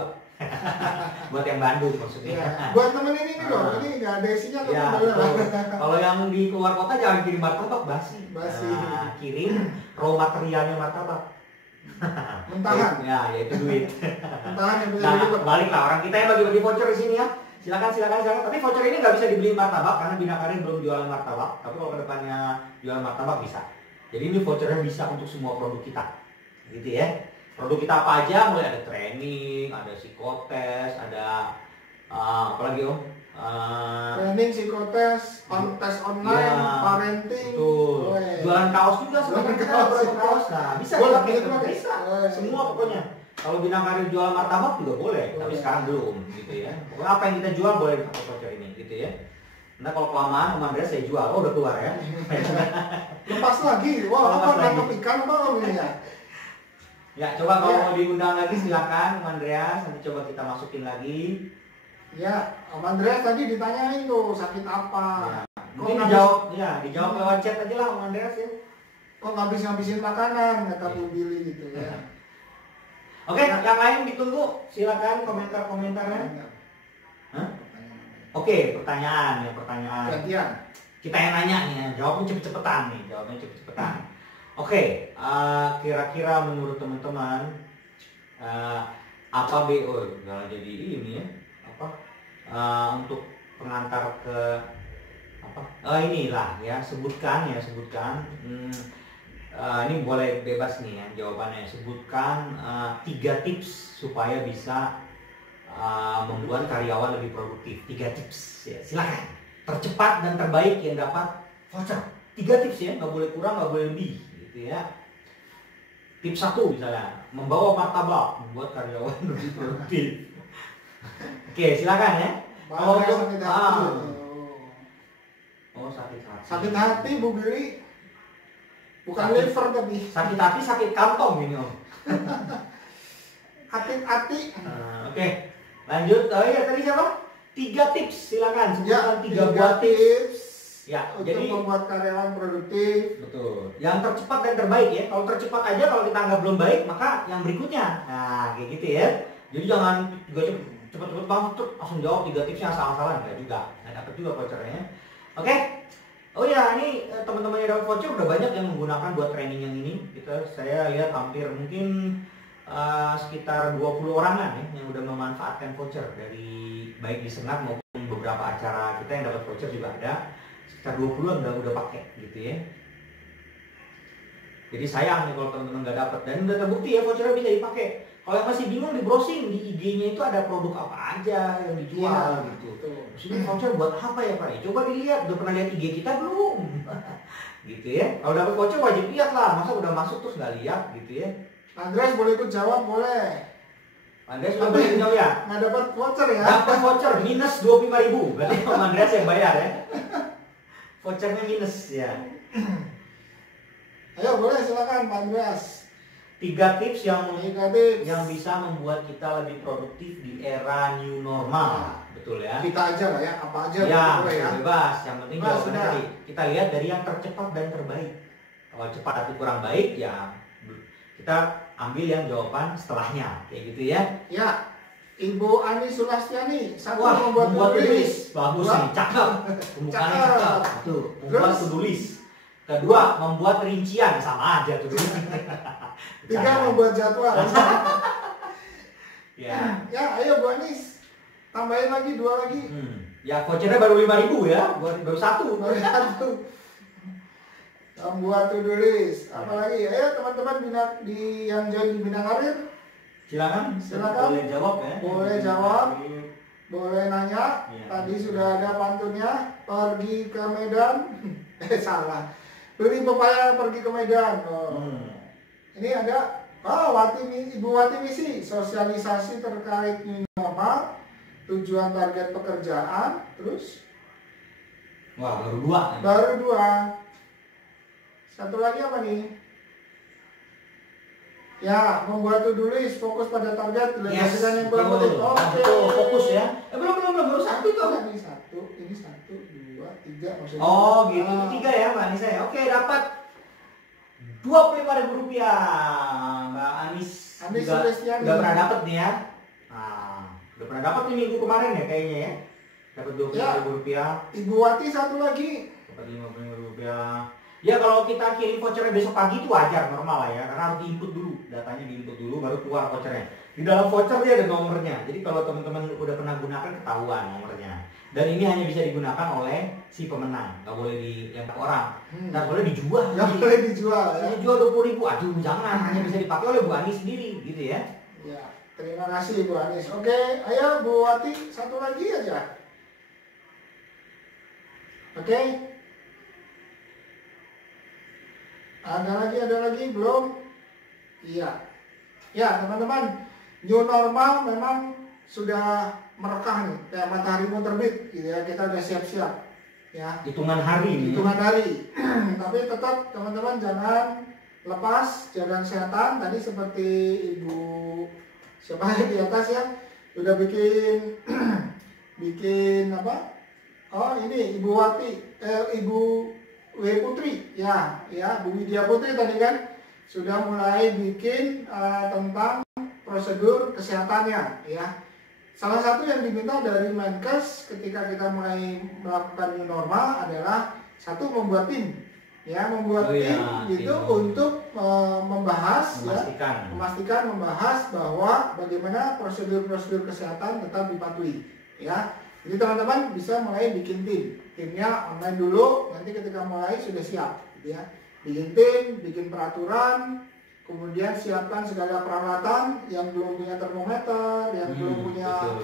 Buat yang Bandung maksudnya. Ya, buat temen ini nih loh, ini nggak ada isinya tuh. Ya, kalau yang di luar kota jangan kirim martabak basi. Nah, kirim raw materialnya martabak. Mentahan. Ya, yaitu duit. Mentahan yang bisa Nah, balik lah orang kita yang bagi-bagi voucher di sini ya. Silakan. Tapi voucher ini nggak bisa dibeli martabak karena Bina Karir belum jualan martabak. Tapi kalau kedepannya jualan martabak bisa. Jadi ini vouchernya bisa untuk semua produk kita, gitu ya. Produk kita apa aja, mulai ada training, ada psikotes, ada apalagi om? Training, psikotes, tes online, Ya, parenting. betul. Jualan kaos juga sebenarnya kita jualan kaos. Nah, bisa dipakai, bisa. Semua pokoknya. Kalau Bina Karir jual martabak juga boleh, tapi sekarang belum, gitu ya. Pokoknya apa yang kita jual boleh pakai voucher ini, gitu ya. Nah kalau kelamaan Om Andreas saya jual, udah keluar ya. Lepas lagi, wah apa nangkep ikan apa ini ya? Ya coba kalau mau diundang lagi silakan Om Andreas, nanti coba kita masukin lagi. Ya, Om Andreas tadi ditanyain tuh sakit apa? Ya, mungkin dijawab lewat chat aja lah Om Andreas ya. Kok ngabisin makanan kata Bu Billy gitu ya. Oke, yang lain ditunggu, silakan komentar-komentarnya. Hah? Oke, pertanyaan. Gantian. Kita yang nanya nih, jawabnya cepet-cepetan. Oke, kira-kira menurut teman-teman apa BO? Nggak jadi ini ya? Apa? Untuk pengantar ke apa? Inilah ya, sebutkan. Ini boleh bebas nih ya jawabannya. Sebutkan 3 tips supaya bisa membuat karyawan lebih produktif. 3 tips ya, silakan. Tercepat dan terbaik yang dapat voucher. 3 tips ya, nggak boleh kurang, nggak boleh lebih, gitu ya. Tips 1 misalnya, membawa martabak membuat karyawan lebih produktif. Oke, silakan ya. Kalau untuk sakit hati. sakit hati. Sakit hati Bu Billy. Bukan liver tapi. Sakit hati, sakit kantong ini om. Hati-hati. Oke. Lanjut, tadi siapa? 3 tips, silakan sebutkan 3 buah tips ya, untuk jadi membuat karyawan produktif. betul. Yang tercepat dan terbaik ya. Kalau tercepat aja, kalau kita anggap belum baik, maka yang berikutnya. Nah, kayak gitu ya. Jadi jangan juga cepet-cepet banget langsung jawab 3 tipsnya asal-asalan, enggak juga. Nah, dapat juga vouchernya. Oke. Oh ya, ini teman-teman yang dapat voucher udah banyak yang menggunakan buat training yang ini. Saya lihat hampir mungkin sekitar 20 orangan ya yang udah memanfaatkan voucher dari baik di Senat maupun beberapa acara kita yang dapat voucher juga ada. Sekitar 20-an udah pakai gitu ya. Jadi sayang nih kalau teman-teman nggak dapat, dan udah terbukti ya vouchernya bisa dipakai. Kalau yang masih bingung di browsing di IG-nya itu ada produk apa aja yang dijual gitu. Maksudnya voucher buat apa ya Pak? Coba dilihat, udah pernah lihat IG kita belum? Gitu ya. Kalau dapat voucher wajib lihat lah, masa udah masuk terus nggak lihat gitu ya. Andreas boleh ikut jawab, boleh. Andreas sudah boleh jawab ya? Nggak dapat voucher ya? Dapat voucher minus 25.000, berarti Om Andreas yang bayar ya. Vouchernya minus ya. Ayo boleh silakan Pak Andreas. 3 tips yang bisa membuat kita lebih produktif di era new normal. Betul ya? Kita aja lah ya, apa aja ya, boleh ya. Bebas, yang penting jawabannya tadi. Kita lihat dari yang tercepat dan terbaik. Kalau cepat atau kurang baik ya kita ambil yang jawaban setelahnya, kayak gitu ya. Ya, Ibu Ani Sulastiani, Wah, membuat tulis. Bagus nih, cakep. Pembukaannya cakep. Tuh, membuat tulis. Kedua, membuat rincian, sama aja tuh. 3, membuat jadwal. Ya. Ya, ayo Bu Anis. Tambahin lagi 2 lagi. Ya, vouchernya baru 5.000 ya, baru 1. Baru 1. Membuat to-do list. Apalagi, ayo teman-teman yang join di Bina Karir. Silakan. Boleh jawab ya. Boleh jawab. Boleh nanya. Ya. Tadi sudah ada pantunnya. Pergi ke Medan. Salah. Beli pepaya pergi ke Medan. Ini ada Ibu Wati Misi, sosialisasi terkait new normal, tujuan target pekerjaan, terus wah, baru 2. baru 2. Satu lagi apa nih? Ya, membuat to-do list, fokus pada target, delegasikan yang bermotif. Oke. Fokus ya. Belum baru 1 tuh. Ini 1, 2, 3 maksudnya. Oh, gitu. 3 ya, Mbak Anissa ya. Oke, dapat Rp25.000. Mbak Anis juga udah pernah dapat nih ya. Nah, Udah pernah dapat nih minggu kemarin ya kayaknya ya. Dapat 20.000 rupiah. Ibu Wati satu lagi. Dapat 50.000 rupiah. Ya kalau kita kirim vouchernya besok pagi itu wajar, normal lah ya, karena harus diinput dulu, datanya diinput dulu baru keluar vouchernya. Di dalam voucher dia ada nomornya, jadi kalau teman-teman udah pernah gunakan ketahuan nomornya. Dan ini hanya bisa digunakan oleh si pemenang, nggak boleh dilempar orang, nggak boleh dijual. Nggak boleh dijual ya. Dijual 20.000, aduh jangan, hanya bisa dipakai oleh Bu Ani sendiri, gitu ya. Ya, terima kasih Bu Anis. Oke, ayo Bu Wati satu lagi aja. Oke. Ada lagi belum? Iya. Ya teman-teman, new normal memang sudah merekah nih, kayak matahari mau terbit gitu ya, kita udah siap-siap ya. Hitungan hari. Hitungan hari. Tapi tetap teman-teman jangan lepas, jaga kesehatan. Tadi seperti Ibu siapa di atas ya, udah bikin bikin apa? Oh ini Ibu Wati, Ibu W Putri ya Bu Widya Putri tadi kan sudah mulai bikin tentang prosedur kesehatannya ya. Salah satu yang diminta dari Menkes ketika kita mulai melakukan new normal adalah satu membuat tim ya, tim gitu untuk membahas memastikan membahas bahwa bagaimana prosedur kesehatan tetap dipatuhi ya. Jadi teman-teman bisa mulai bikin timnya online dulu, nanti ketika mulai sudah siap gitu ya. Bikin tim, bikin peraturan, kemudian siapkan segala peralatan, yang belum punya termometer, yang belum punya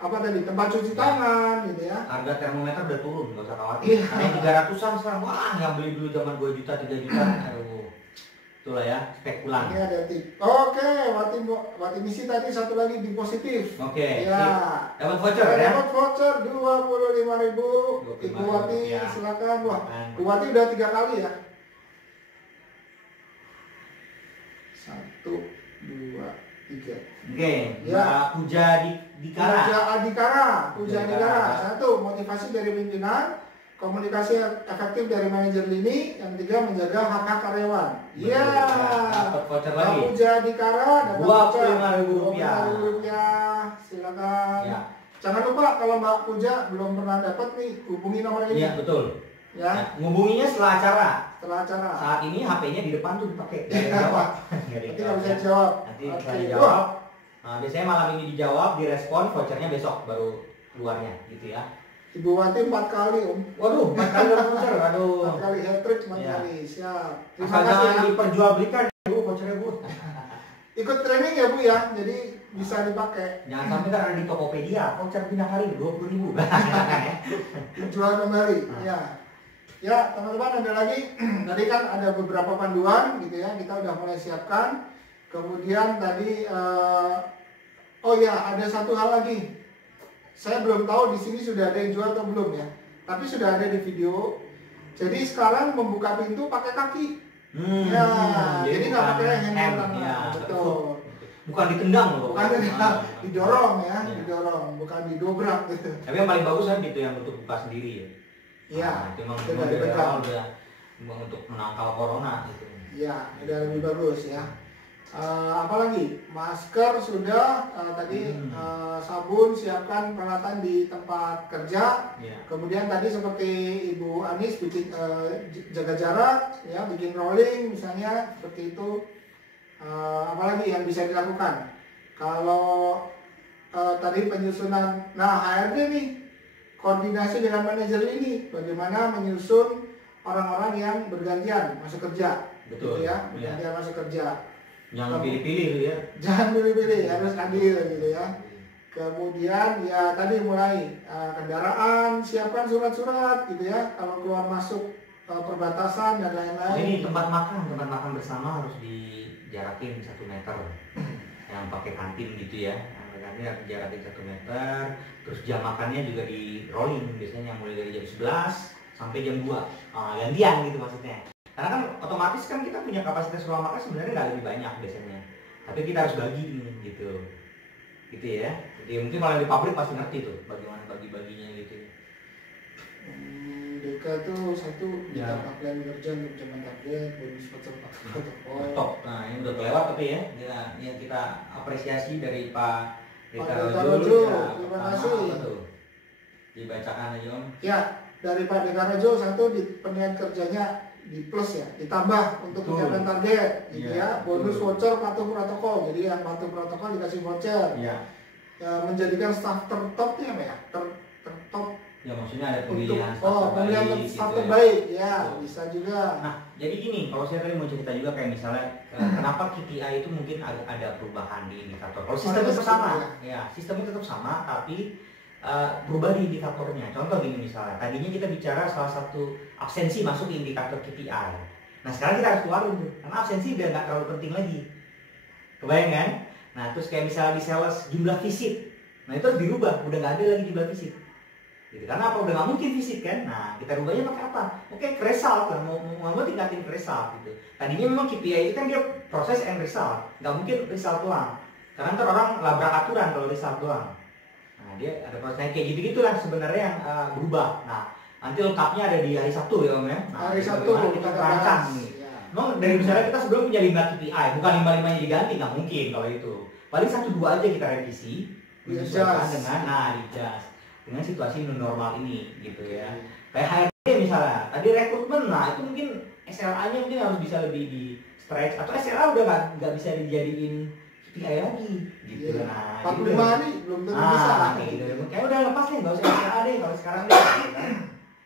apa tadi, tempat cuci tangan gitu ya. Harga termometer udah turun, nggak usah khawatir. Karena 300-an sekarang, wah yang beli dulu zaman 2 juta, 3 juta, aduh. Itulah ya, spekulan. Ini ada tip. Oke, Wati misi tadi satu lagi di positif. Oke. Ya. Dapat voucher ya? Dapat voucher 25.000. Ibu Wati ya. Silakan. Wah, Ibu Wati udah 3 kali ya. 1, 2, 3. Oke. Ya. Puja Adikara. Puja Adikara. 1, motivasi dari pimpinan. Komunikasi efektif dari manajer lini. Yang 3, menjaga hak-hak karyawan. Iya. Dapat voucher lagi. Puja Adikara dapat voucher 25.000 rupiah. Silakan. Ya. Jangan lupa kalau Mbak Puja belum pernah dapat nih, hubungi nomor ini. Iya betul. Ya. Nah, ngubunginya setelah acara. Saat ini HP-nya di depan tuh dipakai. Jawab. Nanti nggak bisa jawab. Nanti bisa dijawab. Nah, biasanya malam ini dijawab, direspon, vouchernya besok baru keluarnya, gitu ya. Ibu Wati 4 kali Om. Waduh, 4 kali voucher, aduh. 4 kali hat-trick, 4 ya. kali, siap. Terima kasih ya. Diperjualbelikan Bu vouchernya Bu. Ikut training ya Bu ya, jadi bisa dipakai. Jangan sampai kan ada di Tokopedia, voucher pindah kali 20.000. Dijual kembali, ya. Ya teman-teman, ada lagi. Tadi kan ada beberapa panduan gitu ya, kita udah mulai siapkan. Kemudian tadi, oh ya ada satu hal lagi. Saya belum tahu di sini sudah ada yang jual atau belum ya, tapi sudah ada di video. Jadi sekarang membuka pintu pakai kaki. Jadi nggak pakai hand tangan. Ya, betul. Bukan ditendang loh. Bukan didorong ya, didorong, bukan didobrak gitu. Tapi yang paling bagus kan gitu yang untuk buka sendiri ya. Iya. Itu memang udah untuk menangkal corona gitu. Iya, udah lebih bagus ya. Apalagi masker sudah, tadi sabun, siapkan peralatan di tempat kerja. Kemudian tadi seperti Ibu Anis bikin jaga jarak ya, bikin rolling misalnya seperti itu. Apalagi yang bisa dilakukan kalau tadi penyusunan, nah HRD nih koordinasi dengan manajer ini bagaimana menyusun orang-orang yang bergantian masuk kerja. Betul gitu ya, bergantian masuk kerja. Jangan pilih-pilih ya. Jangan pilih-pilih, harus adil gitu ya. Kemudian ya tadi mulai kendaraan, siapkan surat-surat gitu ya. Kalau keluar masuk perbatasan dan lain-lain. Ini tempat makan bersama harus dijarakin 1 meter. Yang pakai kantin gitu ya. Yang harus dijarakin 1 meter. Terus jam makannya juga di rolling, biasanya yang mulai dari jam 11 sampai jam 2. Gantian gitu maksudnya. Karena kan otomatis kan kita punya kapasitas ruang makan sebenarnya nggak lebih banyak biasanya, tapi kita harus bagi gitu ya. Jadi mungkin kalau di pabrik pasti ngerti tuh bagaimana bagi-baginya gitu. Deka tuh satu kita pakaian kerja untuk zaman target, bonus protokol. Top. Nah ini udah kelewat tapi ya, yang kita apresiasi dari Pak Pak Deka Deka Rojo, Rojo, ya, terima pertama kasih. apa tuh? Dibacakan aja Om. Ya, dari Pak Deka Rojo satu di peniat kerjanya di plus ya, ditambah untuk Betul. mencapai target gitu Iya, ya. Bonus betul. voucher patuh protokol. Jadi yang patuh protokol dikasih voucher. Iya. Ya, menjadikan staff tertopnya apa ya? Tertop Ya maksudnya ada untuk pemilihan staff pemilihan terbaik, staff gitu ya. terbaik ya, Betul. bisa juga. Nah, jadi gini, kalau saya tadi mau cerita juga kayak misalnya kenapa KPI itu mungkin ada perubahan di indikator. Kalau sistemnya tetap sama, ya sistemnya tetap sama, tapi berubah di indikatornya. Contoh gini misalnya, tadinya kita bicara salah satu absensi masuk di indikator KPI. Nah sekarang kita harus keluarin tuh, karena absensi udah nggak terlalu penting lagi. Kebayang kan? Nah terus kayak misalnya di sales jumlah visit, nah itu harus dirubah, udah nggak ada lagi jumlah visit. Gitu, karena apa? Udah nggak mungkin visit kan? Nah kita rubahnya pakai apa? Oke, result lah, mau tingkatin result gitu. Tadinya memang KPI itu kan dia proses and result, nggak mungkin result doang. Karena ntar orang labrak aturan kalau result doang. Nah dia ada prosesnya kayak gitu-gitulah sebenarnya yang berubah. Nah nanti lengkapnya ada di hari Sabtu ya Om ya. Nah, Hari Sabtu kita terancang nih. Ya. Memang dari misalnya kita sebelum punya 5 KPI, bukan 5-5-nya diganti, nggak mungkin kalau itu. Paling 1-2 aja kita revisi, menyesuaikan dengan adjust dengan situasi new normal ini gitu ya. Kayak HRD misalnya, tadi rekrutmen, nah itu mungkin SLA-nya mungkin harus bisa lebih di stretch atau SLA udah nggak bisa dijadiin KPI lagi gitu. Iya. Nah, 45 gitu. hari belum tentu bisa. Kayak gitu. Kayak udah lepas deh, nggak usah SLA deh kalau sekarang deh. Gitu kan.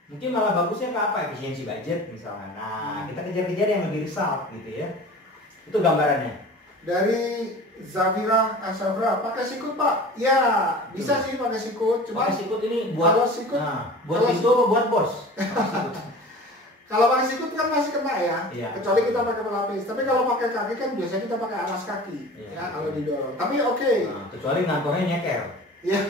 Mungkin malah bagusnya ke apa? Efisiensi budget misalnya. Nah, kita kejar-kejar yang lebih result gitu ya. Itu gambarannya. Dari Zafira Asabra, pakai sikut Pak? Ya, bisa sih pakai sikut. Cuma Pakai sikut ini buat kalau sikut, buat kalau pintu apa buat bos? kalau pakai sikut kan masih kena ya. Iya. Kecuali kita pakai pelapis. Tapi kalau pakai kaki kan biasanya kita pakai alas kaki. Iya. Ya, kalau didorong. Tapi oke. Nah, kecuali ngantornya nyeker. Ya.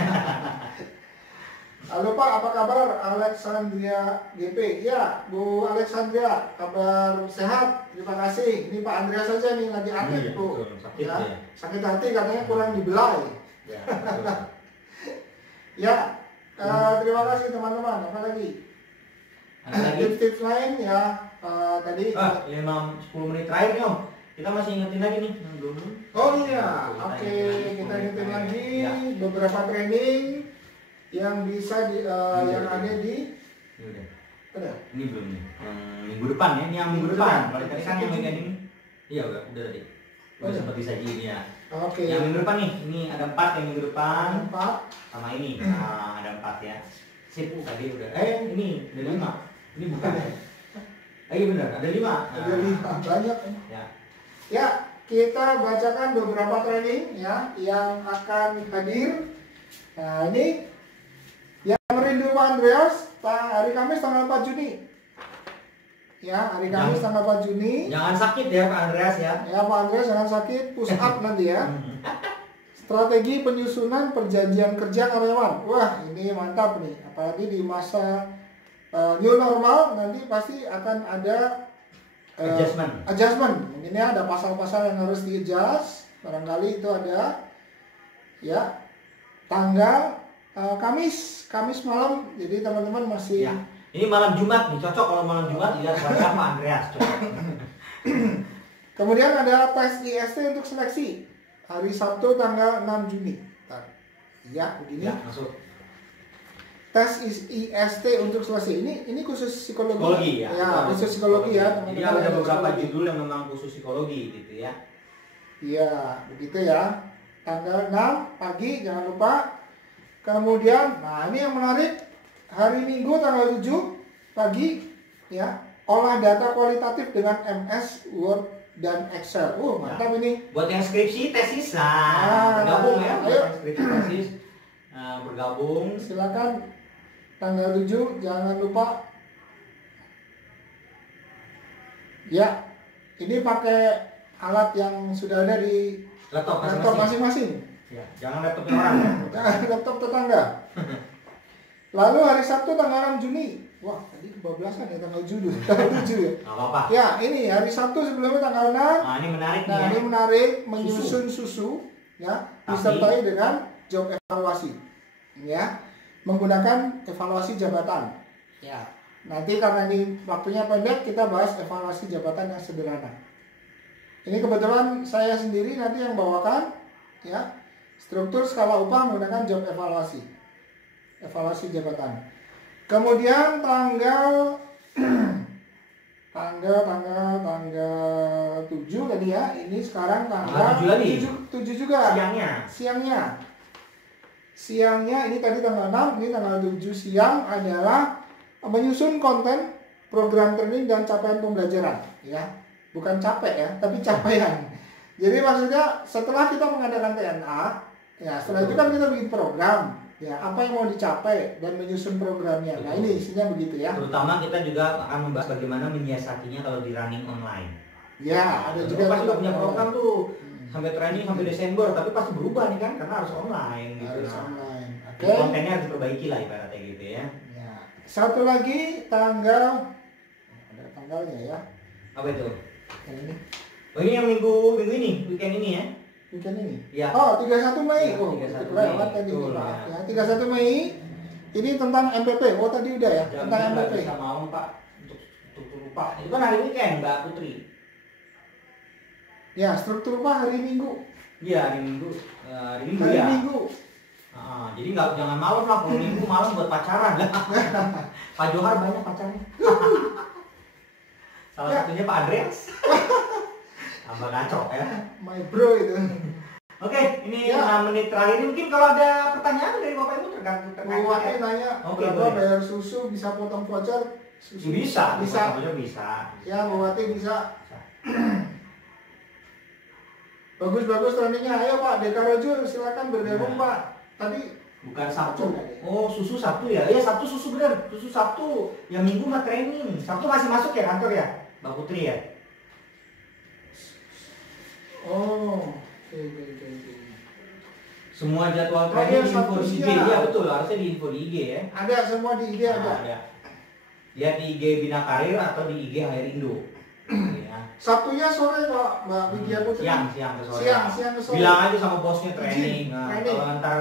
Halo Pak, apa kabar? Alexandria GP. Ya, Bu Alexandria, kabar sehat. Terima kasih. Ini Pak Andreas saja nih lagi aktif Iya, Bu. betul. Sakit Ya, ya. sakit hati katanya kurang dibelai. Ya, betul. Ya, terima kasih teman-teman. Apa lagi? Ada lagi? Tips-tips lain ya. Tadi. 10 menit terakhir nih Om. Kita masih ingetin lagi nih yang belum. Oh iya, oke. Kita ingetin lagi Ya. beberapa training yang bisa yang ada di. Ini udah. Ada. Ini belum nih. Minggu depan ya. Ini yang minggu depan. Kalau tadi kan yang megang ini. Iya udah tadi. Udah Udah. sempat disajiin ya. Oke. Yang minggu depan nih. Ini ada 4 yang minggu depan. 4. Sama ini. Nah, ada 4 ya. Sip, tadi udah. Ini ada 5. Ini bukan ya. Iya benar, ada 5. Ada 5 banyak. Ya. Ya, kita bacakan beberapa training ya yang akan hadir. Nah, ini yang rindu Pak Andreas, hari Kamis tanggal 4 Juni. Ya, hari Kamis tanggal 4 Juni. Jangan sakit ya Pak Andreas ya. Ya, Pak Andreas jangan sakit, push up nanti ya. Strategi penyusunan perjanjian kerja karyawan. Wah, ini mantap nih. Apalagi di masa new normal nanti pasti akan ada adjustment. Mungkin ya ada pasal-pasal yang harus di-adjust. Barangkali itu ada ya tanggal Kamis malam. Jadi teman-teman masih Ya. Ini malam Jumat nih, cocok kalau malam Jumat lihat Pak Andreas cocok. Kemudian ada tes IST untuk seleksi hari Sabtu tanggal 6 Juni. Ya, begini. Ya, masuk. Tes IST untuk seleksi ini khusus psikologi. Psikologi ya. Ya, khusus psikologi ya. Jadi teman-teman. ada beberapa Psikologi. judul yang memang khusus psikologi gitu ya. Iya, begitu ya. Tanggal 6 pagi jangan lupa. Kemudian, nah ini yang menarik, hari Minggu tanggal 7 pagi ya, olah data kualitatif dengan MS, Word dan Excel. Mantap ini. Buat yang skripsi tesis bergabung ya. Buat Ayo. yang skripsi tesis bergabung. Silakan tanggal 7 jangan lupa. Ya, ini pakai alat yang sudah ada di Laptop laptop masing-masing. masing-masing. Ya, jangan laptopnya orang ya. Jangan laptop tetangga. Lalu hari Sabtu tanggal 6 Juni. Wah, tadi kebablasan ya tanggal 7 ya. Nggak apa-apa. Ya, ini hari Sabtu sebelumnya tanggal 6. Nah, ini menarik nih Nah, ya. ini menarik menyusun susu ya, disertai dengan job evaluasi. Ya, menggunakan evaluasi jabatan. Ya. Nanti karena ini waktunya pendek, kita bahas evaluasi jabatan yang sederhana. Ini kebetulan saya sendiri nanti yang bawakan ya. Struktur skala upah menggunakan job evaluasi. Evaluasi jabatan. Kemudian tanggal 7 tadi ya. Ini sekarang tanggal 7 juga. Siangnya. Siangnya ini tadi tanggal 6, ini tanggal 7 siang adalah menyusun konten program training dan capaian pembelajaran, ya. Bukan capek ya, tapi capaian. Jadi maksudnya setelah kita mengadakan TNA, ya setelah itu kan kita bikin program, ya apa yang mau dicapai dan menyusun programnya. Nah ini isinya begitu ya. Terutama kita juga akan membahas bagaimana menyiasatinya kalau di running online. Ya, ada juga pasti punya program tuh sampai training sampai Desember, tapi pasti berubah nih kan karena harus online gitu. Harus online. Oke. Kontennya harus diperbaiki lah ibaratnya gitu ya. Ya. Satu lagi tanggal, ada tanggalnya ya. Apa itu? Yang ini. Oh ini yang minggu ini, weekend ini ya? Weekend ini? Ya. Oh 31 Mei. Ya, 31 lewat tadi Pak. Ya 31 Mei. Ini tentang MPP. Oh tadi udah ya. Jam tentang MPP. Bisa mau Pak untuk lupa. Itu kan hari weekend Mbak Putri. Ya struktur Pak hari Minggu. Iya hari Minggu. Hari Minggu hari ya. Minggu. Jadi jangan malam lah, kalau Minggu malam buat pacaran. Pak Johar banyak pacarnya. Salah satunya Pak Andreas. Tambah kacau ya. My bro itu. Oke, ini 6 menit terakhir. Mungkin kalau ada pertanyaan dari Bapak Ibu terkait. Buatnya nanya, berapa bayar susu bisa potong voucher? Susu bisa. Ya, Buatnya bisa. Bagus trainingnya. Ayo Pak, Dekarojur silakan bergabung Pak. Tadi bukan Sabtu. Oh, susu Sabtu ya? Iya, Sabtu susu benar. Susu Sabtu. Yang Minggu mah training. Sabtu masih masuk ya kantor ya, Mbak Putri ya? Oh, oke. Semua jadwal training di info di IG. Iya betul, harusnya di info di IG ya. Ada semua di IG ada. Lihat di IG Bina Karir atau di IG HR Indo. Sabtunya sore Pak, Mbak Widya Putri. Siang ke sore. Siang ke sore. Bilang aja sama bosnya training. Kalau ntar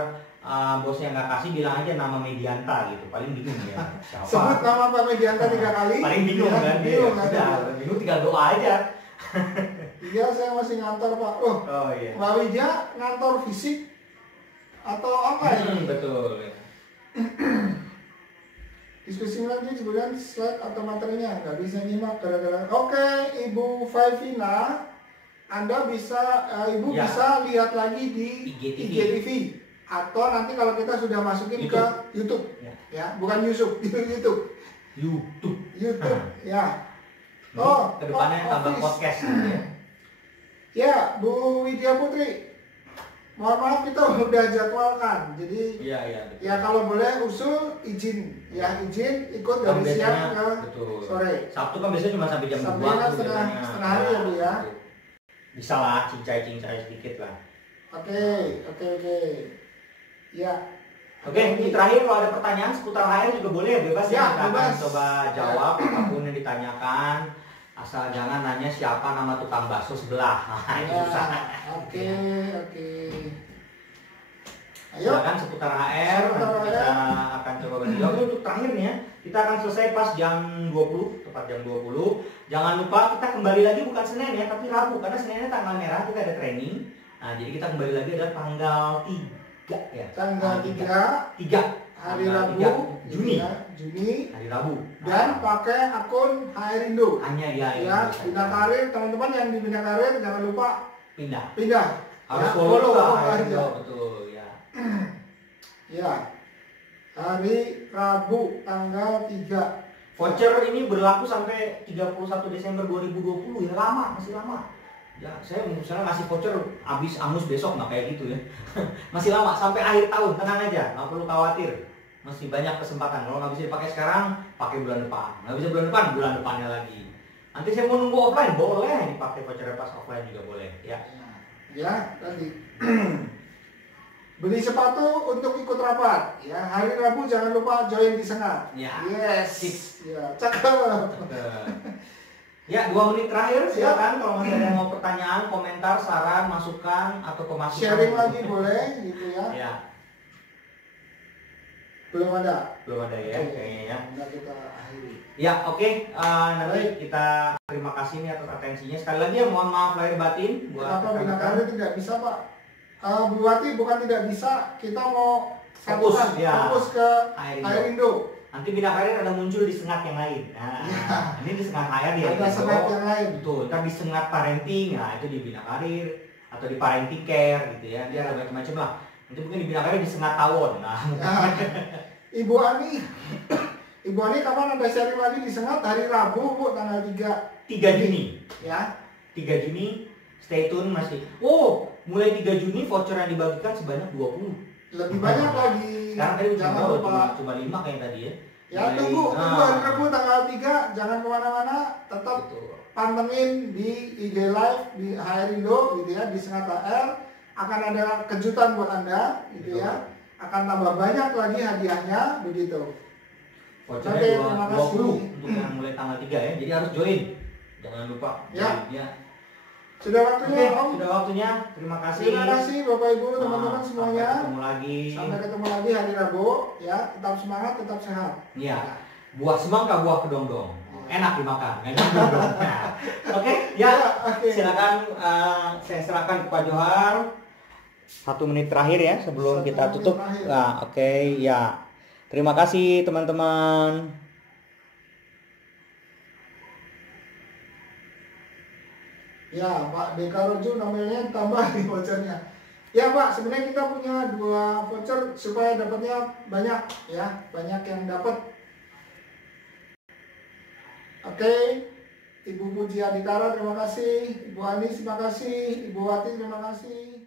bosnya nggak kasih, bilang aja nama Medianta gitu. Paling bingung ya. Siapa? Sebut nama Pak Medianta 3 kali. Paling bingung kan dia. Bingung tinggal doa aja. Iya, saya masih ngantor Pak. Oh iya. Mbak Widya ngantor fisik atau apa ya? Betul. Diskusi lagi sebenarnya slide atau materinya nggak bisa nyimak gara-gara. Oke, Ibu Faivina, Anda bisa bisa lihat lagi di IGTV atau nanti kalau kita sudah masukin YouTube. Ke YouTube, ya bukan YouTube, YouTube, ya. Oh, kedepannya tambah podcast ya. Ya, Bu Widya Putri. Mohon maaf kita udah jadwalkan. Jadi ya kalau boleh usul izin ikut dari siang ke sore. Sabtu kan biasanya cuma sampai jam 2. Kan setengah hari ya Bu ya. Bisa lah cincai sedikit lah. Oke. Ya. Oke, ini terakhir kalau ada pertanyaan seputar HR juga boleh bebas ya. Kita akan coba jawab apapun yang ditanyakan. Asal jangan nanya siapa nama tukang bakso sebelah. Nah, itu susah. Oke. Ayo. Silakan seputar HR. Kita akan coba berjawab. Untuk terakhir nih ya, kita akan selesai pas jam 20, tepat jam 20. Jangan lupa kita kembali lagi bukan Senin ya, tapi Rabu karena Seninnya tanggal merah kita ada training. Nah, jadi kita kembali lagi adalah tanggal 3 ya. Tanggal 3 hari Rabu Juni hari Rabu dan pakai akun HR Indo hanya ya Bina Karir. Teman-teman yang di Bina Karir jangan lupa pindah harus follow aja. Betul ya. Ya hari Rabu tanggal 3. Voucher ini berlaku sampai 31 Desember 2020 ya, masih lama. Ya, saya misalnya ngasih voucher habis angus besok nggak kayak gitu ya. Masih lama sampai akhir tahun, tenang aja, nggak perlu khawatir. Masih banyak kesempatan. Kalau nggak bisa dipakai sekarang, pakai bulan depan. Nggak bisa bulan depannya lagi. Nanti saya mau nunggu offline, boleh dipakai voucher pas offline juga boleh. Ya tadi. Beli sepatu untuk ikut rapat. Ya, hari Rabu jangan lupa join di Sengat. Yes. Ya, cakep. Ya, 2 menit terakhir silakan kalau masih ada yang mau pertanyaan, komentar, saran, masukan atau pemasukan. Sharing lagi boleh gitu ya. Ya. Belum ada ya kayaknya ya. Nah, kita akhiri. Ya, oke. Nanti kita terima kasih nih atas atensinya. Sekali lagi ya mohon maaf lahir batin buat Kenapa Bina Karir tidak bisa, Pak? Bu Wati bukan tidak bisa, kita mau Fokus, satukan, ya. fokus ke Airindo. Airindo. Nanti Bina Karir ada muncul di sengat yang lain. Nah, ini di sengat HR di Ada Airindo. sengat yang lain. Betul, ntar di sengat parenting, nah itu di Bina Karir atau di parenting care gitu ya. Dia ada macam-macam lah. Nanti mungkin di Bina Karir di sengat tawon. Nah, Nah, Ibu Ani, Ibu Ani kapan ada sharing lagi di sengat? Hari Rabu Bu, tanggal 3 Juni. ya. 3 Juni, stay tune masih. Oh, mulai 3 Juni voucher yang dibagikan sebanyak 20. Lebih banyak lagi. Sekarang tadi Jangan cuma, lupa. cuma 5 kayak tadi ya. Ya Mulai- tunggu hari Nah, Rabu tanggal 3, jangan kemana-mana, tetap betul. pantengin di IG Live di Airindo gitu ya, di Sengat HR akan ada kejutan buat Anda gitu ya. Akan tambah banyak lagi hadiahnya begitu. Vouchernya Oke, terima kasih. 20 untuk yang mulai tanggal 3 ya. Jadi harus join. Jangan lupa. Ya. Ya. Sudah Oke, waktunya Om. sudah waktunya. Terima kasih. Terima kasih Bapak Ibu, teman-teman semuanya. Sampai ketemu lagi. Sampai ketemu lagi hari Rabu ya. Tetap semangat, tetap sehat. Iya. Buah semangka, buah kedongdong. Enak dimakan, enak dong. Nah, oke, ya. Oke. Silakan saya serahkan ke Pak Johar. 1 menit terakhir ya sebelum 1 kita menit tutup. terakhir. Nah, oke ya. Terima kasih teman-teman. Ya, Pak Dekaroju nominalnya tambah di vouchernya. Ya Pak, sebenarnya kita punya 2 voucher supaya dapatnya banyak ya, banyak yang dapat. Oke, Ibu Puji Adhikara terima kasih, Ibu Anis terima kasih, Ibu Wati terima kasih.